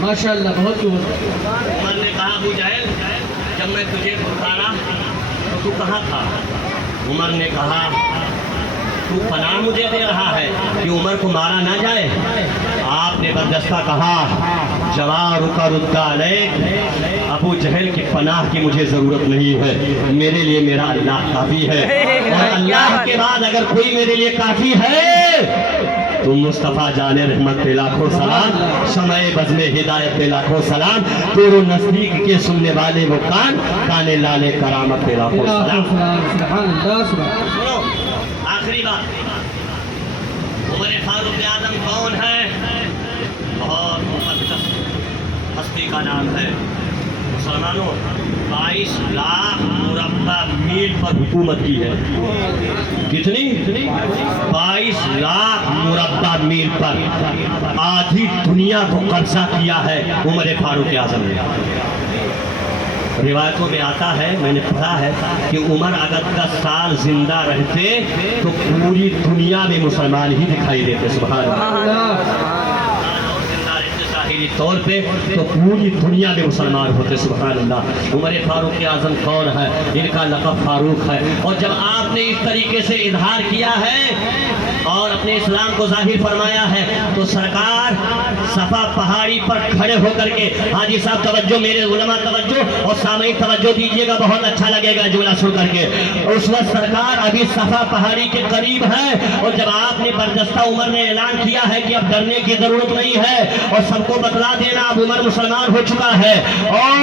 माशाअल्लाह, बहुत खूब। उमर ने कहा अबू जहल, जब मैं तुझे पुकारा तो तू कहाँ था? उमर ने कहा तू पनाह मुझे दे रहा है कि उमर को मारा ना जाए। आपने बर्जस्ता कहा जवार अबू जहल की पनाह की मुझे जरूरत नहीं है, मेरे लिए मेरा अल्लाह काफी है, और अल्लाह के बाद अगर कोई मेरे लिए काफी है तो मुस्तफ़ा जाने रहमत पे लाखों सलाम, समय बज़्म हिदायत पे लाखों सलाम, तेरे नजदीक के सुनने वाले वो कान, काने लाले करामत पे लाखों सलाम। सुनो, आखिरी बात, उमर फारूक आज़म कौन है? बहुत मुक़द्दस हस्ती का नाम है। मुसलमानों, 22 लाख मुरब्बा मील पर हुकूमत की है। कितनी? 22 लाख मुरब्बा मील पर आधी दुनिया को कब्जा किया है उमर फारूक आज़म ने। रिवायतों में आता है, मैंने पढ़ा है कि उमर अगर 10 साल जिंदा रहते तो पूरी दुनिया में मुसलमान ही दिखाई देते। सुभान अल्लाह। तौर पे तो पूरी दुनिया में मुसलमान होते। सुभान अल्लाह। उमर फारूक आज़म कौन है? इनका लक़ब फारूक है। और जब आपने इस तरीके से इजहार किया है और अपने इस्लाम को जाहिर फरमाया है तो सरकार सफा पहाड़ी पर खड़े होकर के, हाजी साहब तवज्जो, मेरे उलमा तवज्जो और सामईन तवज्जो दीजिएगा, बहुत अच्छा लगेगा जुमला सुन करके। उस वक्त सरकार अभी सफा पहाड़ी के करीब है और जब आपने बर्जस्ता उमर ने ऐलान किया है कि अब डरने की जरूरत नहीं है और सबको बतला देना अब उमर मुसलमान हो चुका है, और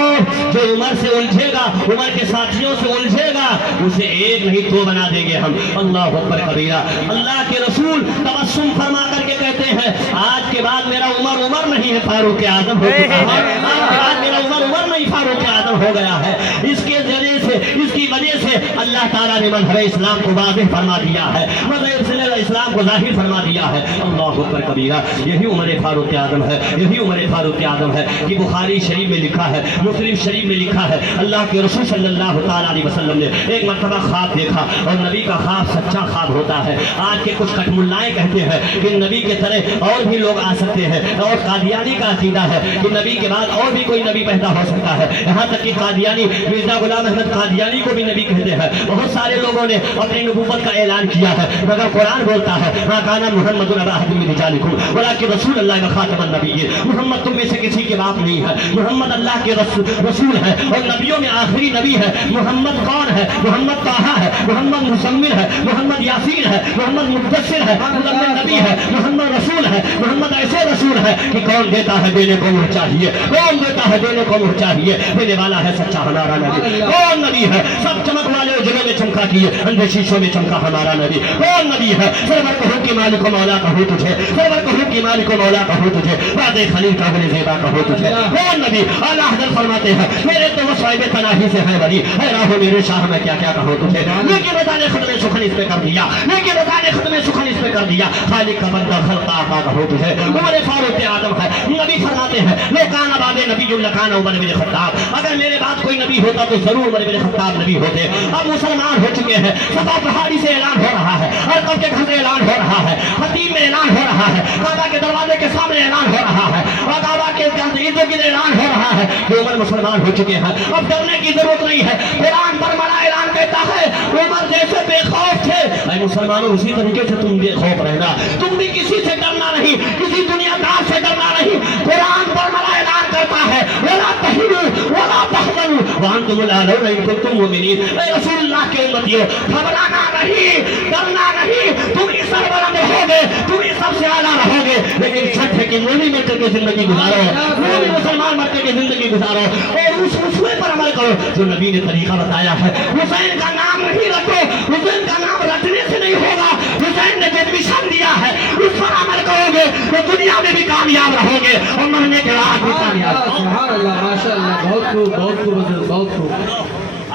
जो उमर से उलझेगा, उमर के साथियों से उलझेगा, उसे एक नहीं दो बना देंगे हम। अल्लाह अकबर कबीरा। अल्लाह के रसूल तबस्सुम फरमा करके कहते हैं आज के बाद मेरा उमर उमर नहीं है, फारूक आज़म हो चुका है। आज के बाद मेरा उमर उमर नहीं, फारूक आज़म हो गया है। इसके जरिए से, इसकी वजह से अल्लाह ताला ने मज़हब इस्लाम को वाज़ेह फरमा दिया है, मज़हब इस्लाम को ज़ाहिर फरमा दिया है। अल्लाह अकबर कबीरा। यही उमर फारूक आज़म है, यही उमर फारूक आज़म है कि बुखारी शरीफ में लिखा है, मुस्लिम शरीफ में लिखा है, अल्लाह के रसूल सल्लल्लाहु ताला अलैहि वसल्लम ने एक मर्तबा ख्वाब देखा और नबी का ख्वाब सच्चा ख्वाब होता है। आज के कुछ कटमुल्लाएं कहते हैं कि नबी के तरह और भी लोग आ सकते हैं, और कादियानी का अकीदा है कि नबी के बाद और भी कोई नबी पैदा हो सकता है। यहाँ तक कि कादियानी मिर्जा गुलाम अहमद कादियानी को भी नबी कहते हैं। बहुत सारे लोगों ने अपनी नबूवत का ऐलान किया है, मगर कुरान बोलता है मा काना मुहम्मदुन अबा अहदिन मिन रिजालिकुम वलाकिन रसूलुल्लाह व खातमुन नबिय्यीन। मुहम्मद तुम में से किसी के बाप नहीं है, मुहम्मद अल्लाह के रसूल है और नबियों में आखिरी नबी है। मुहम्मद कौन है? मुहम्मद ताहा है, मुहम्मद मुसम्मिल है, मुहम्मद यासीन है, मुहम्मद मुद्दस्सिर है, मुहम्मद नबी है, मुहम्मद रसूल है। मुहम्मद ऐसे रसूल है कि कौन देता है देने को मुझे चाहिए, कौन देता है देने को मुझे चाहिए, देने वाला है सच्चा हमारा नबी। कौन नबी है? सब चमक वाले दिलों में चमका किए अंधे शीशों में चमका हमारा नबी। कौन नबी है? सरवर कहूँ कि मालिक को मौला कहूँ तुझे, सरवर कहूँ कि मालिक को मौला कहूँ तुझे, वादे खलील का बने ज़ेबा कहूँ तुझे। कौन नबी? आला हज़रत फरमाते हैं मेरे तो वसाइब तनाही से है बरी, है राहो मेरे शाह में क्या क्या कहूँ तुझे। लेकिन रज़ा ने खुद में सुखन इस पे कर दिया, लेकिन रज़ा ने खुद में सुखन इस पे कर दिया, खालिक का बंदा खल्क़ आका कहूँ तुझे। उमर फारूक आदम है, नबी फरमाते हैं लो कान बादे नबी जो लकान उमर बिन खत्ताब, अगर मेरे बाद कोई नबी होता तो जरूर उमर बिन खत्ताब नबी होते। अब मुसलमान हो चुके हैं, सफा पहाड़ी से ऐलान हो रहा है, अरकम के घर से ऐलान हो रहा है, खतीब में ऐलान हो रहा है, काबा के दरवाजे के सामने ऐलान हो रहा है, और काबा के इर्द गिर्द ऐलान हो रहा है कि उमर मुसलमान हो चुके हैं। अब डरने की जरूरत नहीं है, कुरान पर बड़ा ऐलान कहता है उमर जैसे बेखौफ थे, ऐ मुसलमानों उसी तरीके से तुम बेखौफ रहना, तुम भी किसी से डरना नहीं, किसी दुनियादार से डरना नहीं। कुरान पर बड़ा ऐलान करता है वला तहिनु वला तहज़नु व अंतुमुल अ'लौना इन कुंतुम मुमिनीन। ऐ रसूलुल्लाह के उम्मतियों, घबराना नहीं, डरना नहीं, तुम ही सरबलंद रहोगे, तुम ही सबसे आला रहोगे, लेकिन शर्त है कि मोमिन मर के जिंदगी गुजारो, मोमिन मुसलमान मर के जिंदगी गुजारो और उस उसूल पर अमल करो जो नबी ने तरीका बताया है। हुसैन का नाम नहीं रखो, हुसैन का नाम रखने से नहीं होगा, हुसैन ने जो मिशन दिया है उस पर अमल करोगे तो दुनिया में भी कामयाब रहोगे और मरने के बाद भी कामयाब। सुभान अल्लाह, माशाअल्लाह, बहुत खूब, बहुत खूब, बहुत खूब।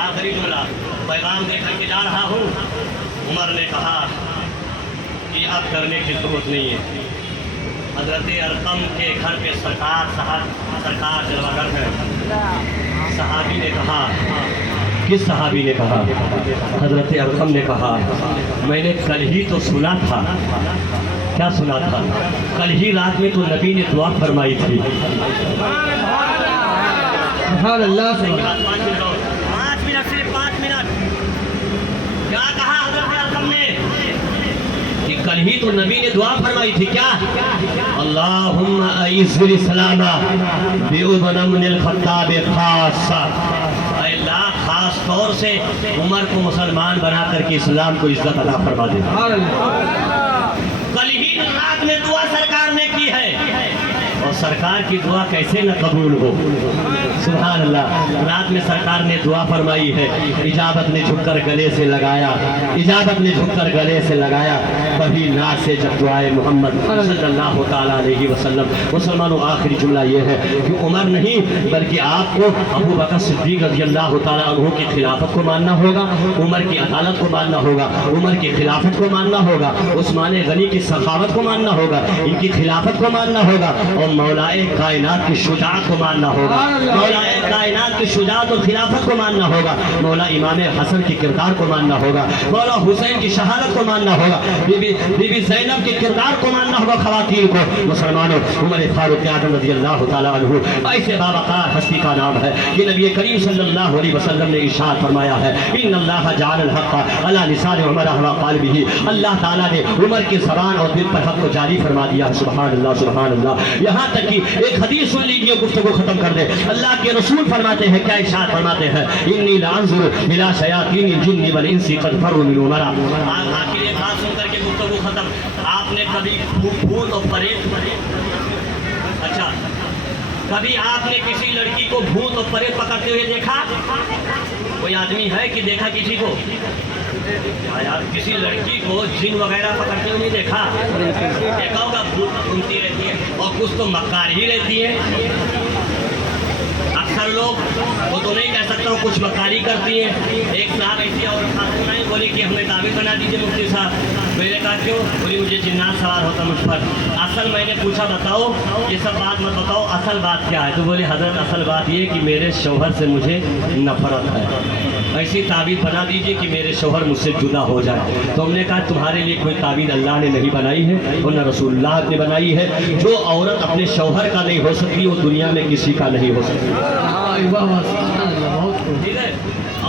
आखिरी जुमला पैगाम देकर के जा रहा हूँ। उमर ने कहा कि अब डरने की जरूरत नहीं है। हजरत अरकम के घर पे सरकार जलवागर है। सहाबी ने कहा, किस सहाबी ने कहा? हजरत अरकम ने कहा मैंने कल ही तो सुना था। क्या सुना था? कल ही रात में तो नबी ने दुआ फरमाई थी। सुभान अल्लाह, 5 मिनट से 5 मिनट क्या कहा हजरत अरकम ने कि कल ही तो नबी ने दुआ फरमाई थी। क्या? अल्लाहुम्मा अइज़्ज़िल इस्लामा बिउबनल खत्ताब खासा, अल्लाह खास तौर से उमर को मुसलमान बना करके इस्लाम को इज्जत अता फरमा दे। कल ही रात में दुआ सरकार ने की है और सरकार की दुआ कैसे न कबूल हो। सुभान अल्लाह, रात में सरकार ने दुआ फरमाई है, इजाबत ने झुककर गले से लगाया, इजाबत ने झुककर गले से लगाया, वही नाज से जब दुआए मोहम्मद सल्लल्लाहु ताला अलैहि वसल्लम। मुसलमानों आखिरी जुमला ये है कि उमर नहीं बल्कि आपको अबू बकर सिद्दीक रज़ियल्लाहु ताला अन्हु की खिलाफत को मानना होगा, उमर की अदालत को मानना होगा, उमर की खिलाफत को मानना होगा, उस्मान गनी की सखावत को मानना होगा, इनकी खिलाफत को मानना होगा और मौलाए कायनात की शुजाअत को मानना होगा, मौलाए कायनात की शुजाअत और खिलाफत को मानना होगा, मौला इमाम हसन की किरदार को मानना होगा, मौला हुसैन की शहादत को मानना होगा, बीबी ज़ैनब के किरदार को मानना होगा। ख़वातीन को मुसलमानों उमर फारूक आज़म रज़ियल्लाहु ताला अन्हु ऐसे बावक़ार हस्ती का नाम है कि नबी करीम सल्लल्लाहु अलैहि वसल्लम ने इरशाद फरमाया है इन्नल्लाह जअलल हक़्क़ अला लिसान उमर व क़ल्बिही, अल्लाह ताला ने उमर की ज़बान और दिल पर हक़ को जारी फरमा दिया है। सुभान अल्लाह, सुभान अल्लाह। यहाँ तक कि एक हदीस सुन लीजिए, गुफ्तगू खत्म कर दे। अल्लाह के रसूल फरमाते हैं, क्या इरशाद फरमाते हैं? इन्नी लांजुरु इला शयातीनिल जिन्नि वल इंसी क़द फर्रू मिन उमरा। आखिर एक बात सुन करके गुफ्तगू खत्म। आपने कभी भूत और प्रेत, अच्छा कभी आपने किसी लड़की को भूत और प्रेत पकड़ते हुए देखा? कोई आदमी है कि देखा किसी को? यार किसी लड़की को जिन वगैरह पकड़ते हुए नहीं देखा? देखा होगा, भूत घूमती रहती है और कुछ तो मक्कार ही रहती है। अक्सर लोग वो तो नहीं कह सकता हूँ, कुछ मक्कारी करती है। एक साहब ऐसी और खातून बोली कि हमें ताबीज़ बना दीजिए मुफ्ती साहब। मैंने कहा क्यों? बोली मुझे जिन्नात सवार होता मुझ पर। असल मैंने पूछा बताओ, ये सब बात मत बताओ, असल बात क्या है? तो बोले हजरत असल बात ये कि मेरे शौहर से मुझे नफरत है, ऐसी ताबीज़ बना दीजिए कि मेरे शौहर मुझसे जुदा हो जाए। तो हमने कहा तुम्हारे लिए कोई ताबीज़ अल्लाह ने नहीं बनाई है और न रसूलुल्लाह ने बनाई है। जो औरत अपने शौहर का नहीं हो सकती वो दुनिया में किसी का नहीं हो सकती। ठीक है,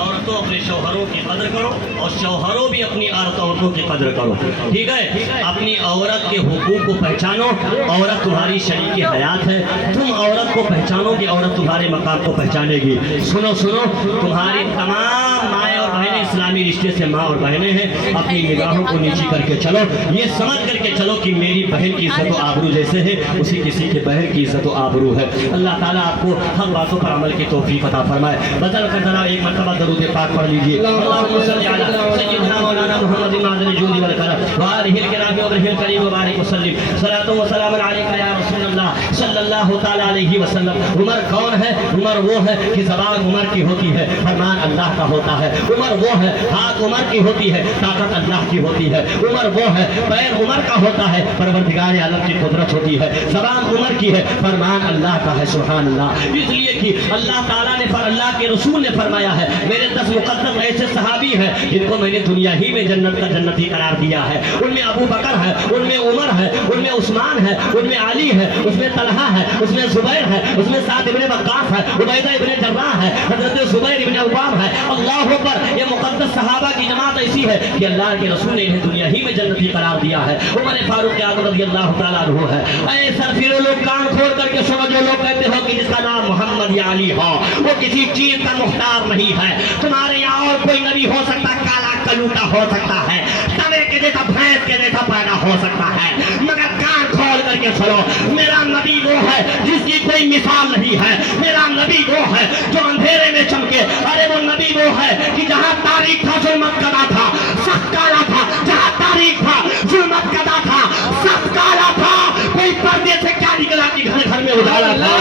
औरतों अपने शौहरों की कदर करो और शौहरों भी अपनी औरतों की कदर करो। ठीक है, अपनी औरत के हुकूक को पहचानो। औरत तुम्हारी शरीकी हयात है, तुम औरत को पहचानोगी, औरत तुम्हारे मकाम को पहचानेगी। सुनो सुनो, तुम्हारी तमाम माएँ और बहनें इस्लामी रिश्ते से माँ और बहनें हैं, अपनी निगाहों को नीची करके चलो, ये समझ करके चलो कि मेरी बहन की इज्जत व आबरू जैसे है उसी किसी के बहन की इज्जत व आबरू है। अल्लाह ताला आपको हर बातों पर अमल की तौफीक अता फरमाए। बदल कर जरा एक मरतबा दरूद पाक पढ़ लीजिए। अल्लाहुम्मा सल्ली अला सय्यिदिना मौलाना मुहम्मदिन नाज़िल जूदी वल करम व आलिहिल किराम व बरहिल करीम व बारिक वसल्लिम सलातो व सलाम अलैका या रसूलल्लाह सल्लल्लाहु तआला अलैहि वसल्लम। उमर कौन है? उमर वो है कि ज़बान उमर की होती है, फरमान अल्लाह का होता है। उमर वो है, हाथ उमर की होती है, ताकत अल्लाह की होती है। उमर वो है, पैर उमर का होता है, परवरदिगार आलम की कुदरत होती है। ज़बान उमर की है, फरमान अल्लाह का है। सुभान अल्लाह। इसलिए कि अल्लाह ताला ने अल्लाह के रसूल ने फरमाया है, मेरे 10 मुक़द्दम ऐसे सहाबी हैं जिनको मैंने दुनिया ही में जन्नत का जन्नती करार दिया है। उनमें अबू बकर है, उनमें उमर है, उनमें उस्मान है, उनमें अली है, उसमें तलहा है, उसमें जुबैर है, उसमें साद इब्ने वक्कास है, उबैदा इब्ने जर्राह है, हज़रत जुबैर इब्ने अव्वाम है। अल्लाह अकबर। ये मुक़द्दस सहाबा की जमात ऐसी है कि अल्लाह के रसूल ने इन्हें दुनिया ही में जन्नती करार दिया है। उमर फारूक आज़म रज़ियल्लाहु तआला अन्हु है। ऐ सरफिरो लोग कान खोल करके सुनो, जो लोग कहते हो कि जिसका नाम मोहम्मद या अली हो वो किसी चीज का मुख्तार नहीं है। तुम्हारे यहाँ और कोई नबी हो सकता, काला कलूटा हो सकता है, तवे के जैसा भैंस के जैसा पैदा हो सकता है, मगर कान खोल करके सुनो, मेरा नबी वो है जिसकी कोई मिसाल नहीं है। मेरा नबी वो है जो अंधेरे में चमके। अरे वो नबी वो है कि जहाँ तारीख था जुल्मत कदा था, सख्त काला था। जहाँ तारीख था जुल्मत कदा था, सख्त काला था। कोई पर्दे से क्या निकला कि घर घर में उजाला था।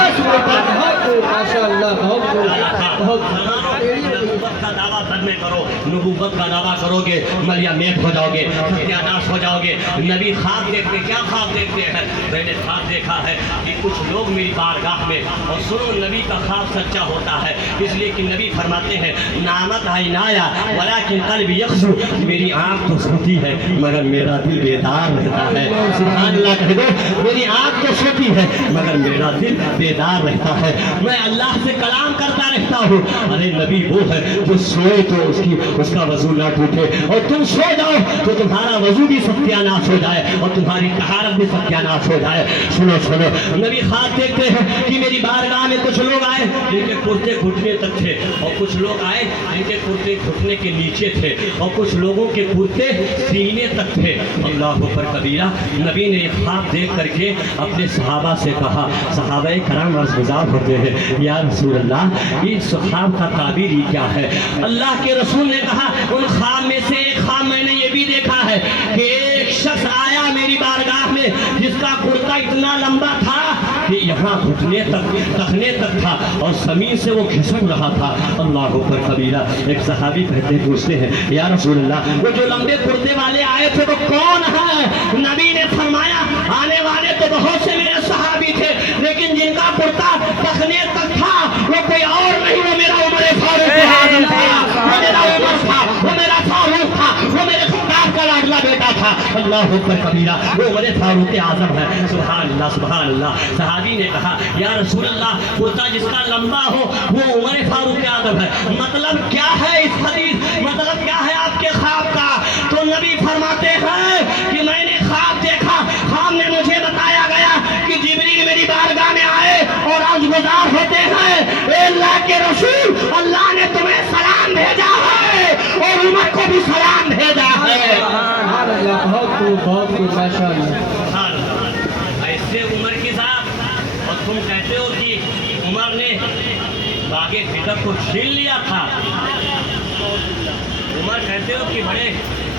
नबूवत का दावा करने करो, नबूवत का दावा करोगे मलिया मेट हो जाओगे, सत्यानाश हो जाओगे। नबी ख्वाब देखते, क्या ख्वाब देखते हैं? मैंने ख्वाब देखा है कि कुछ लोग मेरी बारगाह में, और सुनो नबी का ख्वाब सच्चा होता है, इसलिए कि नबी फरमाते हैं नामत आइनाया वलाकिन क़ल्बी यख्शू, मेरी आँख तो सोती है मगर मेरा दिल बेदार रहता है। सुभान अल्लाह कह दो, मेरी आँख तो सोती है मगर मेरा दिल बेदार रहता है, मैं अल्लाह से कलाम करता रहता हूँ। अरे नबी वो है जो सोए तो उसका वजू ना टूटे, और तुम सो जाओ तो तुम्हारा वजू भी सत्यानाश हो जाए और तुम्हारी तहारत भी सत्यानाश हो जाए। सुनो सुनो, नबी ख्वाब देखते हैं कि मेरी बारगाह में कुछ लोग आए जिनके कुर्ते घुटने तक थे, और कुछ लोग आए जिनके कुर्ते घुटने के नीचे थे, और कुछ लोगों के कुर्ते सीने तक थे। अल्लाह पर कबीरा। नबी ने ख्वाब देख करके अपने सहाबा से कहा, सहाबा कराम अर्ज़गुज़ार होते हैं, या रसूल अल्लाह इस ख्वाब का ताबीर क्या है? अल्लाह के रसूल ने कहा, उन ख्वाब में से एक ख्वाब मैंने ये भी देखा है कि एक शख्स आया मेरी बारगाह में जिसका कुर्ता इतना लंबा था कि यहाँ घुटने तक तखने तक था और ज़मीन से वो खिसक रहा था। अल्लाह पर कबीरा। एक सहाबी कहते पूछते हैं, या रसूल अल्लाह वो जो लंबे कुर्ते वाले आए थे वो कौन है? नबी ने फरमाया, आने वाले तो बहुत से मेरे सहाबी थे, लेकिन जिनका कुर्ता तखने तक था वो कोई और नहीं, वो मेरा उमर फारूक आज़म था, वो मेरा उमर था, वो मेरा फारूक था, वो मेरे खुदार का लाडला बेटा था। अल्लाह पर कबीरा। वो उमर फारूक आज़म है। सुभान अल्लाह सुभान अल्लाह। सहाबी ने कहा, या रसूल अल्लाह कुर्ता जिसका लंबा हो वो उमर फारूक आज़म है। मतलब क्या है इस हदीस, मतलब क्या है आपके ख्वाब का? तो नबी फरमाते हैं कि मैंने ख्वाब देखा, ख्वाब में मुझे बताया गया कि जिब्रील मेरी बारगाह में आए और अर्ज़गुज़ार होते हैं, अल्लाह के रसूल अल्लाह ने तुम्हें सलाम भेजा है और उमर को भी सलाम भेजा है। बहुत खूब माशाअल्लाह। ऐसे उमर के साथ, और तुम कहते हो कि उमर ने बागे फितर को छीन लिया था। उमर कहते हो कि बड़े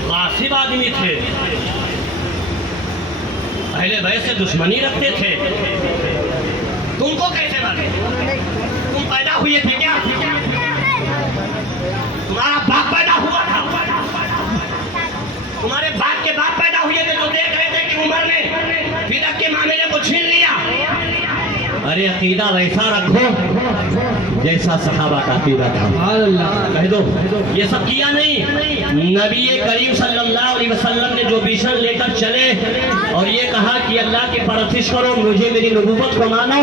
गासिब आदमी थे, पहले वैसे से दुश्मनी रखते थे। तुमको कैसे मारे? तुम पैदा हुए थे क्या? तुम्हारा बाप पैदा हुआ था? तुम्हारे बाप के बाप पैदा हुए थे जो देख रहे थे कि उमर ने फिदक के मामले को छीन लिया? अरे अकीदा वैसा रखो जैसा सहाबा का अकीदा था। कह दो ये सब किया नहीं। नबी करीम सल्लल्लाहु अलैहि वसल्लम ने जो विजन लेकर चले और ये कहा कि अल्लाह की परस्तिश करो, मुझे मेरी नबूवत को मानो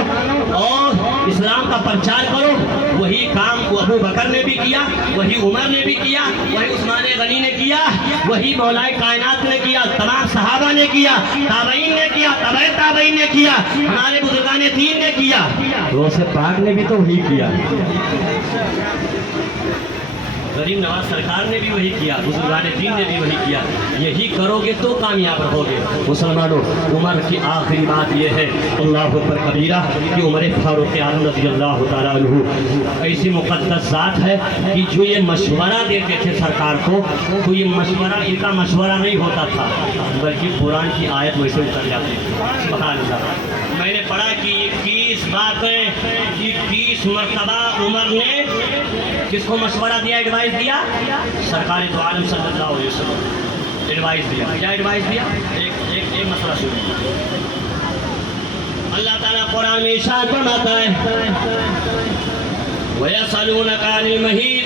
और इस्लाम का प्रचार करो, वही काम अबू बकर ने भी किया, वही उमर ने भी किया, वही उस्मान गनी ने किया, वही मौलाए कायनात ने किया, तमाम सहाबा ने किया, ताबईन ने किया, तबे ताबईन ने किया, हमारे बुजुर्गान दीन ने किया, रोज़े पाक ने भी तो वही किया। गरीब नवाज सरकार ने भी वही किया, बुजुर्गान दीन ने भी वही किया। यही करोगे तो कामयाब रहोगे। मुसलमानों, उमर की आखिरी बात यह है, अल्लाह पर कबीरा, कि उमर फारूक आज़म रज़ियल्लाहु ताला अन्हु ऐसी मुक़द्दस ज़ात है कि जो ये मशवरा देते थे सरकार को, तो ये मशवरा इनका मशवरा नहीं होता था, बल्कि कुरान की आयत वैसे उतर जाती थी। सुभान अल्लाह। मैंने पढ़ा कि 21 बातें 21 मरतबा उमर ने किसको मशवरा दिया, एडवाइस दिया? सरकार दो आलम सल्लल्लाहु अलैहि वसल्लम एडवाइस दिया। क्या एडवाइस दिया? एक मसला सुनिए। अल्लाह ताला कुरान में इरशाद फरमाता है, वयसअलूनका अनिल महीद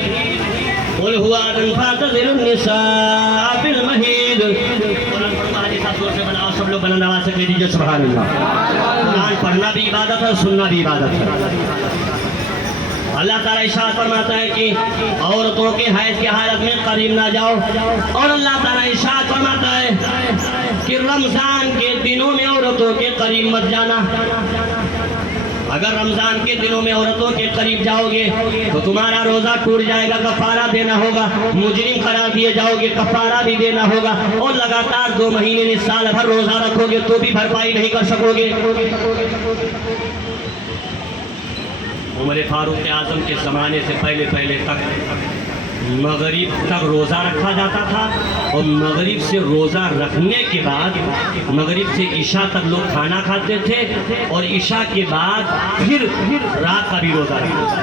कुल हुवा अज़न फ़अ्तज़िलुन निसाअ फ़िल महीद। कुरान पढ़ना जैसा जोर से बनाओ, सब लोग बुलंद आवाज़ से कह दीजिए सुभान अल्लाह। कुरान पढ़ना भी इबादत है, सुनना भी इबादत है। अल्लाह ताला इरशाद फरमाता है कि औरतों के हैज की हालत में करीब ना जाओ, और अल्लाह ताला इरशाद फरमाता है कि रमजान के दिनों में औरतों के करीब मत जाना। अगर रमजान के दिनों में औरतों के करीब जाओगे तो तुम्हारा रोजा टूट जाएगा, कफारा देना होगा, मुजरिम करार दिए जाओगे, कफारा भी देना होगा, और लगातार 2 महीने में साल भर रोजा रखोगे तो भी भरपाई नहीं कर सकोगे। उमर फारूक आज़म के ज़माने से पहले तक मगरिब तक रोज़ा रखा जाता था, और मगरिब से रोज़ा रखने के बाद मगरिब से इशा तक लोग खाना खाते थे, और इशा के बाद फिर रात का भी रोज़ा रखते थे।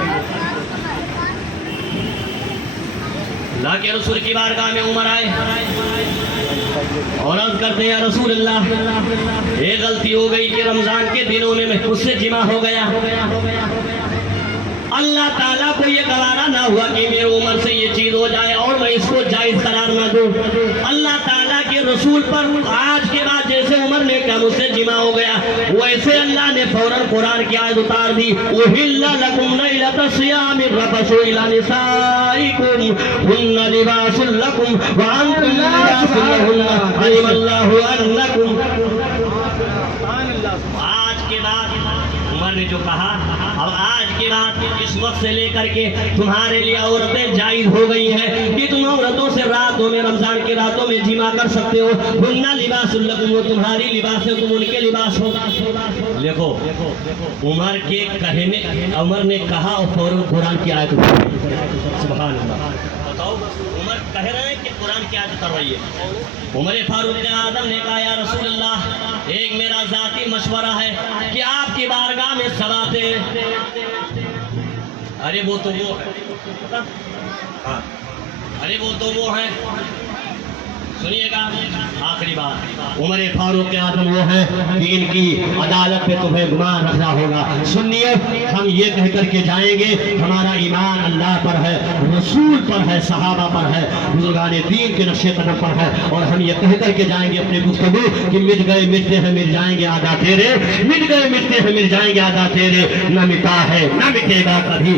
अल्लाह के रसूल की बारगाह में उमर आए और अर्ज़ करते हैं, या रसूल अल्लाह, ये गलती हो गई कि रमज़ान के दिनों में मैं मुझसे जिमा हो गया। अल्लाह ताला को ये गवारा ना हुआ कि मेरे उम्र से ये चीज हो जाए और मैं इसको जायज करार ना दूं। अल्लाह ताला के रसूल पर आज के बाद जैसे उमर ने कहा मुझसे जिमा हो गया, वैसे अल्लाह ने फौरन कुरान की आयत उतार दी, उहिल्ला लकुम लैलत सियाम रफसु इला निसाइकुम हुन्ना लिबासुल लकुम व अंतुम लिबासुल लहुन्ना अलिमल्लाहु अन्नकुम। आज के बाद उमर ने जो कहा, अब आज के बाद इस वक्त से लेकर के तुम्हारे लिए औरतें जायज हो गई हैं कि तुम औरतों से रातों में, रमजान की रातों में जिमा कर सकते हो। हुन्ना लिबासुल लकुम, वो तुम्हारी लिबास है, तुम उनके लिबास हो। देखो उमर के कहने, उमर ने कहा और फौरन कुरान की आयत सुभान अल्लाह। बताओ, उमर कह रहे हैं कि कुरान की आयत उतर रही है। उमर फारूक आज़म ने कहा, या रसूल अल्लाह, एक मेरा जाती मशवरा है कि आपकी बारगाह में सवाते। अरे वो तो वो है, हाँ, अरे वो तो वो है। सुनिएगा आखिरी बात, उमर फारूक आज़म वो है कि इनकी अदालत पे तुम्हें गुमान रखना होगा। सुनिए, हम ये कह करके जाएंगे, हमारा ईमान अल्लाह पर है, रसूल पर है, सहाबा पर है, बुजुर्गान दीन के नक्शे कदम पर है, और हम ये कह करके जाएंगे अपने गुफ्तगू कि मिट गए मिटते हैं मिल जाएंगे आधा तेरे, मिट गए मिटते हैं मिल जाएंगे आधा तेरे, न मिटा है न मिटेगा कभी।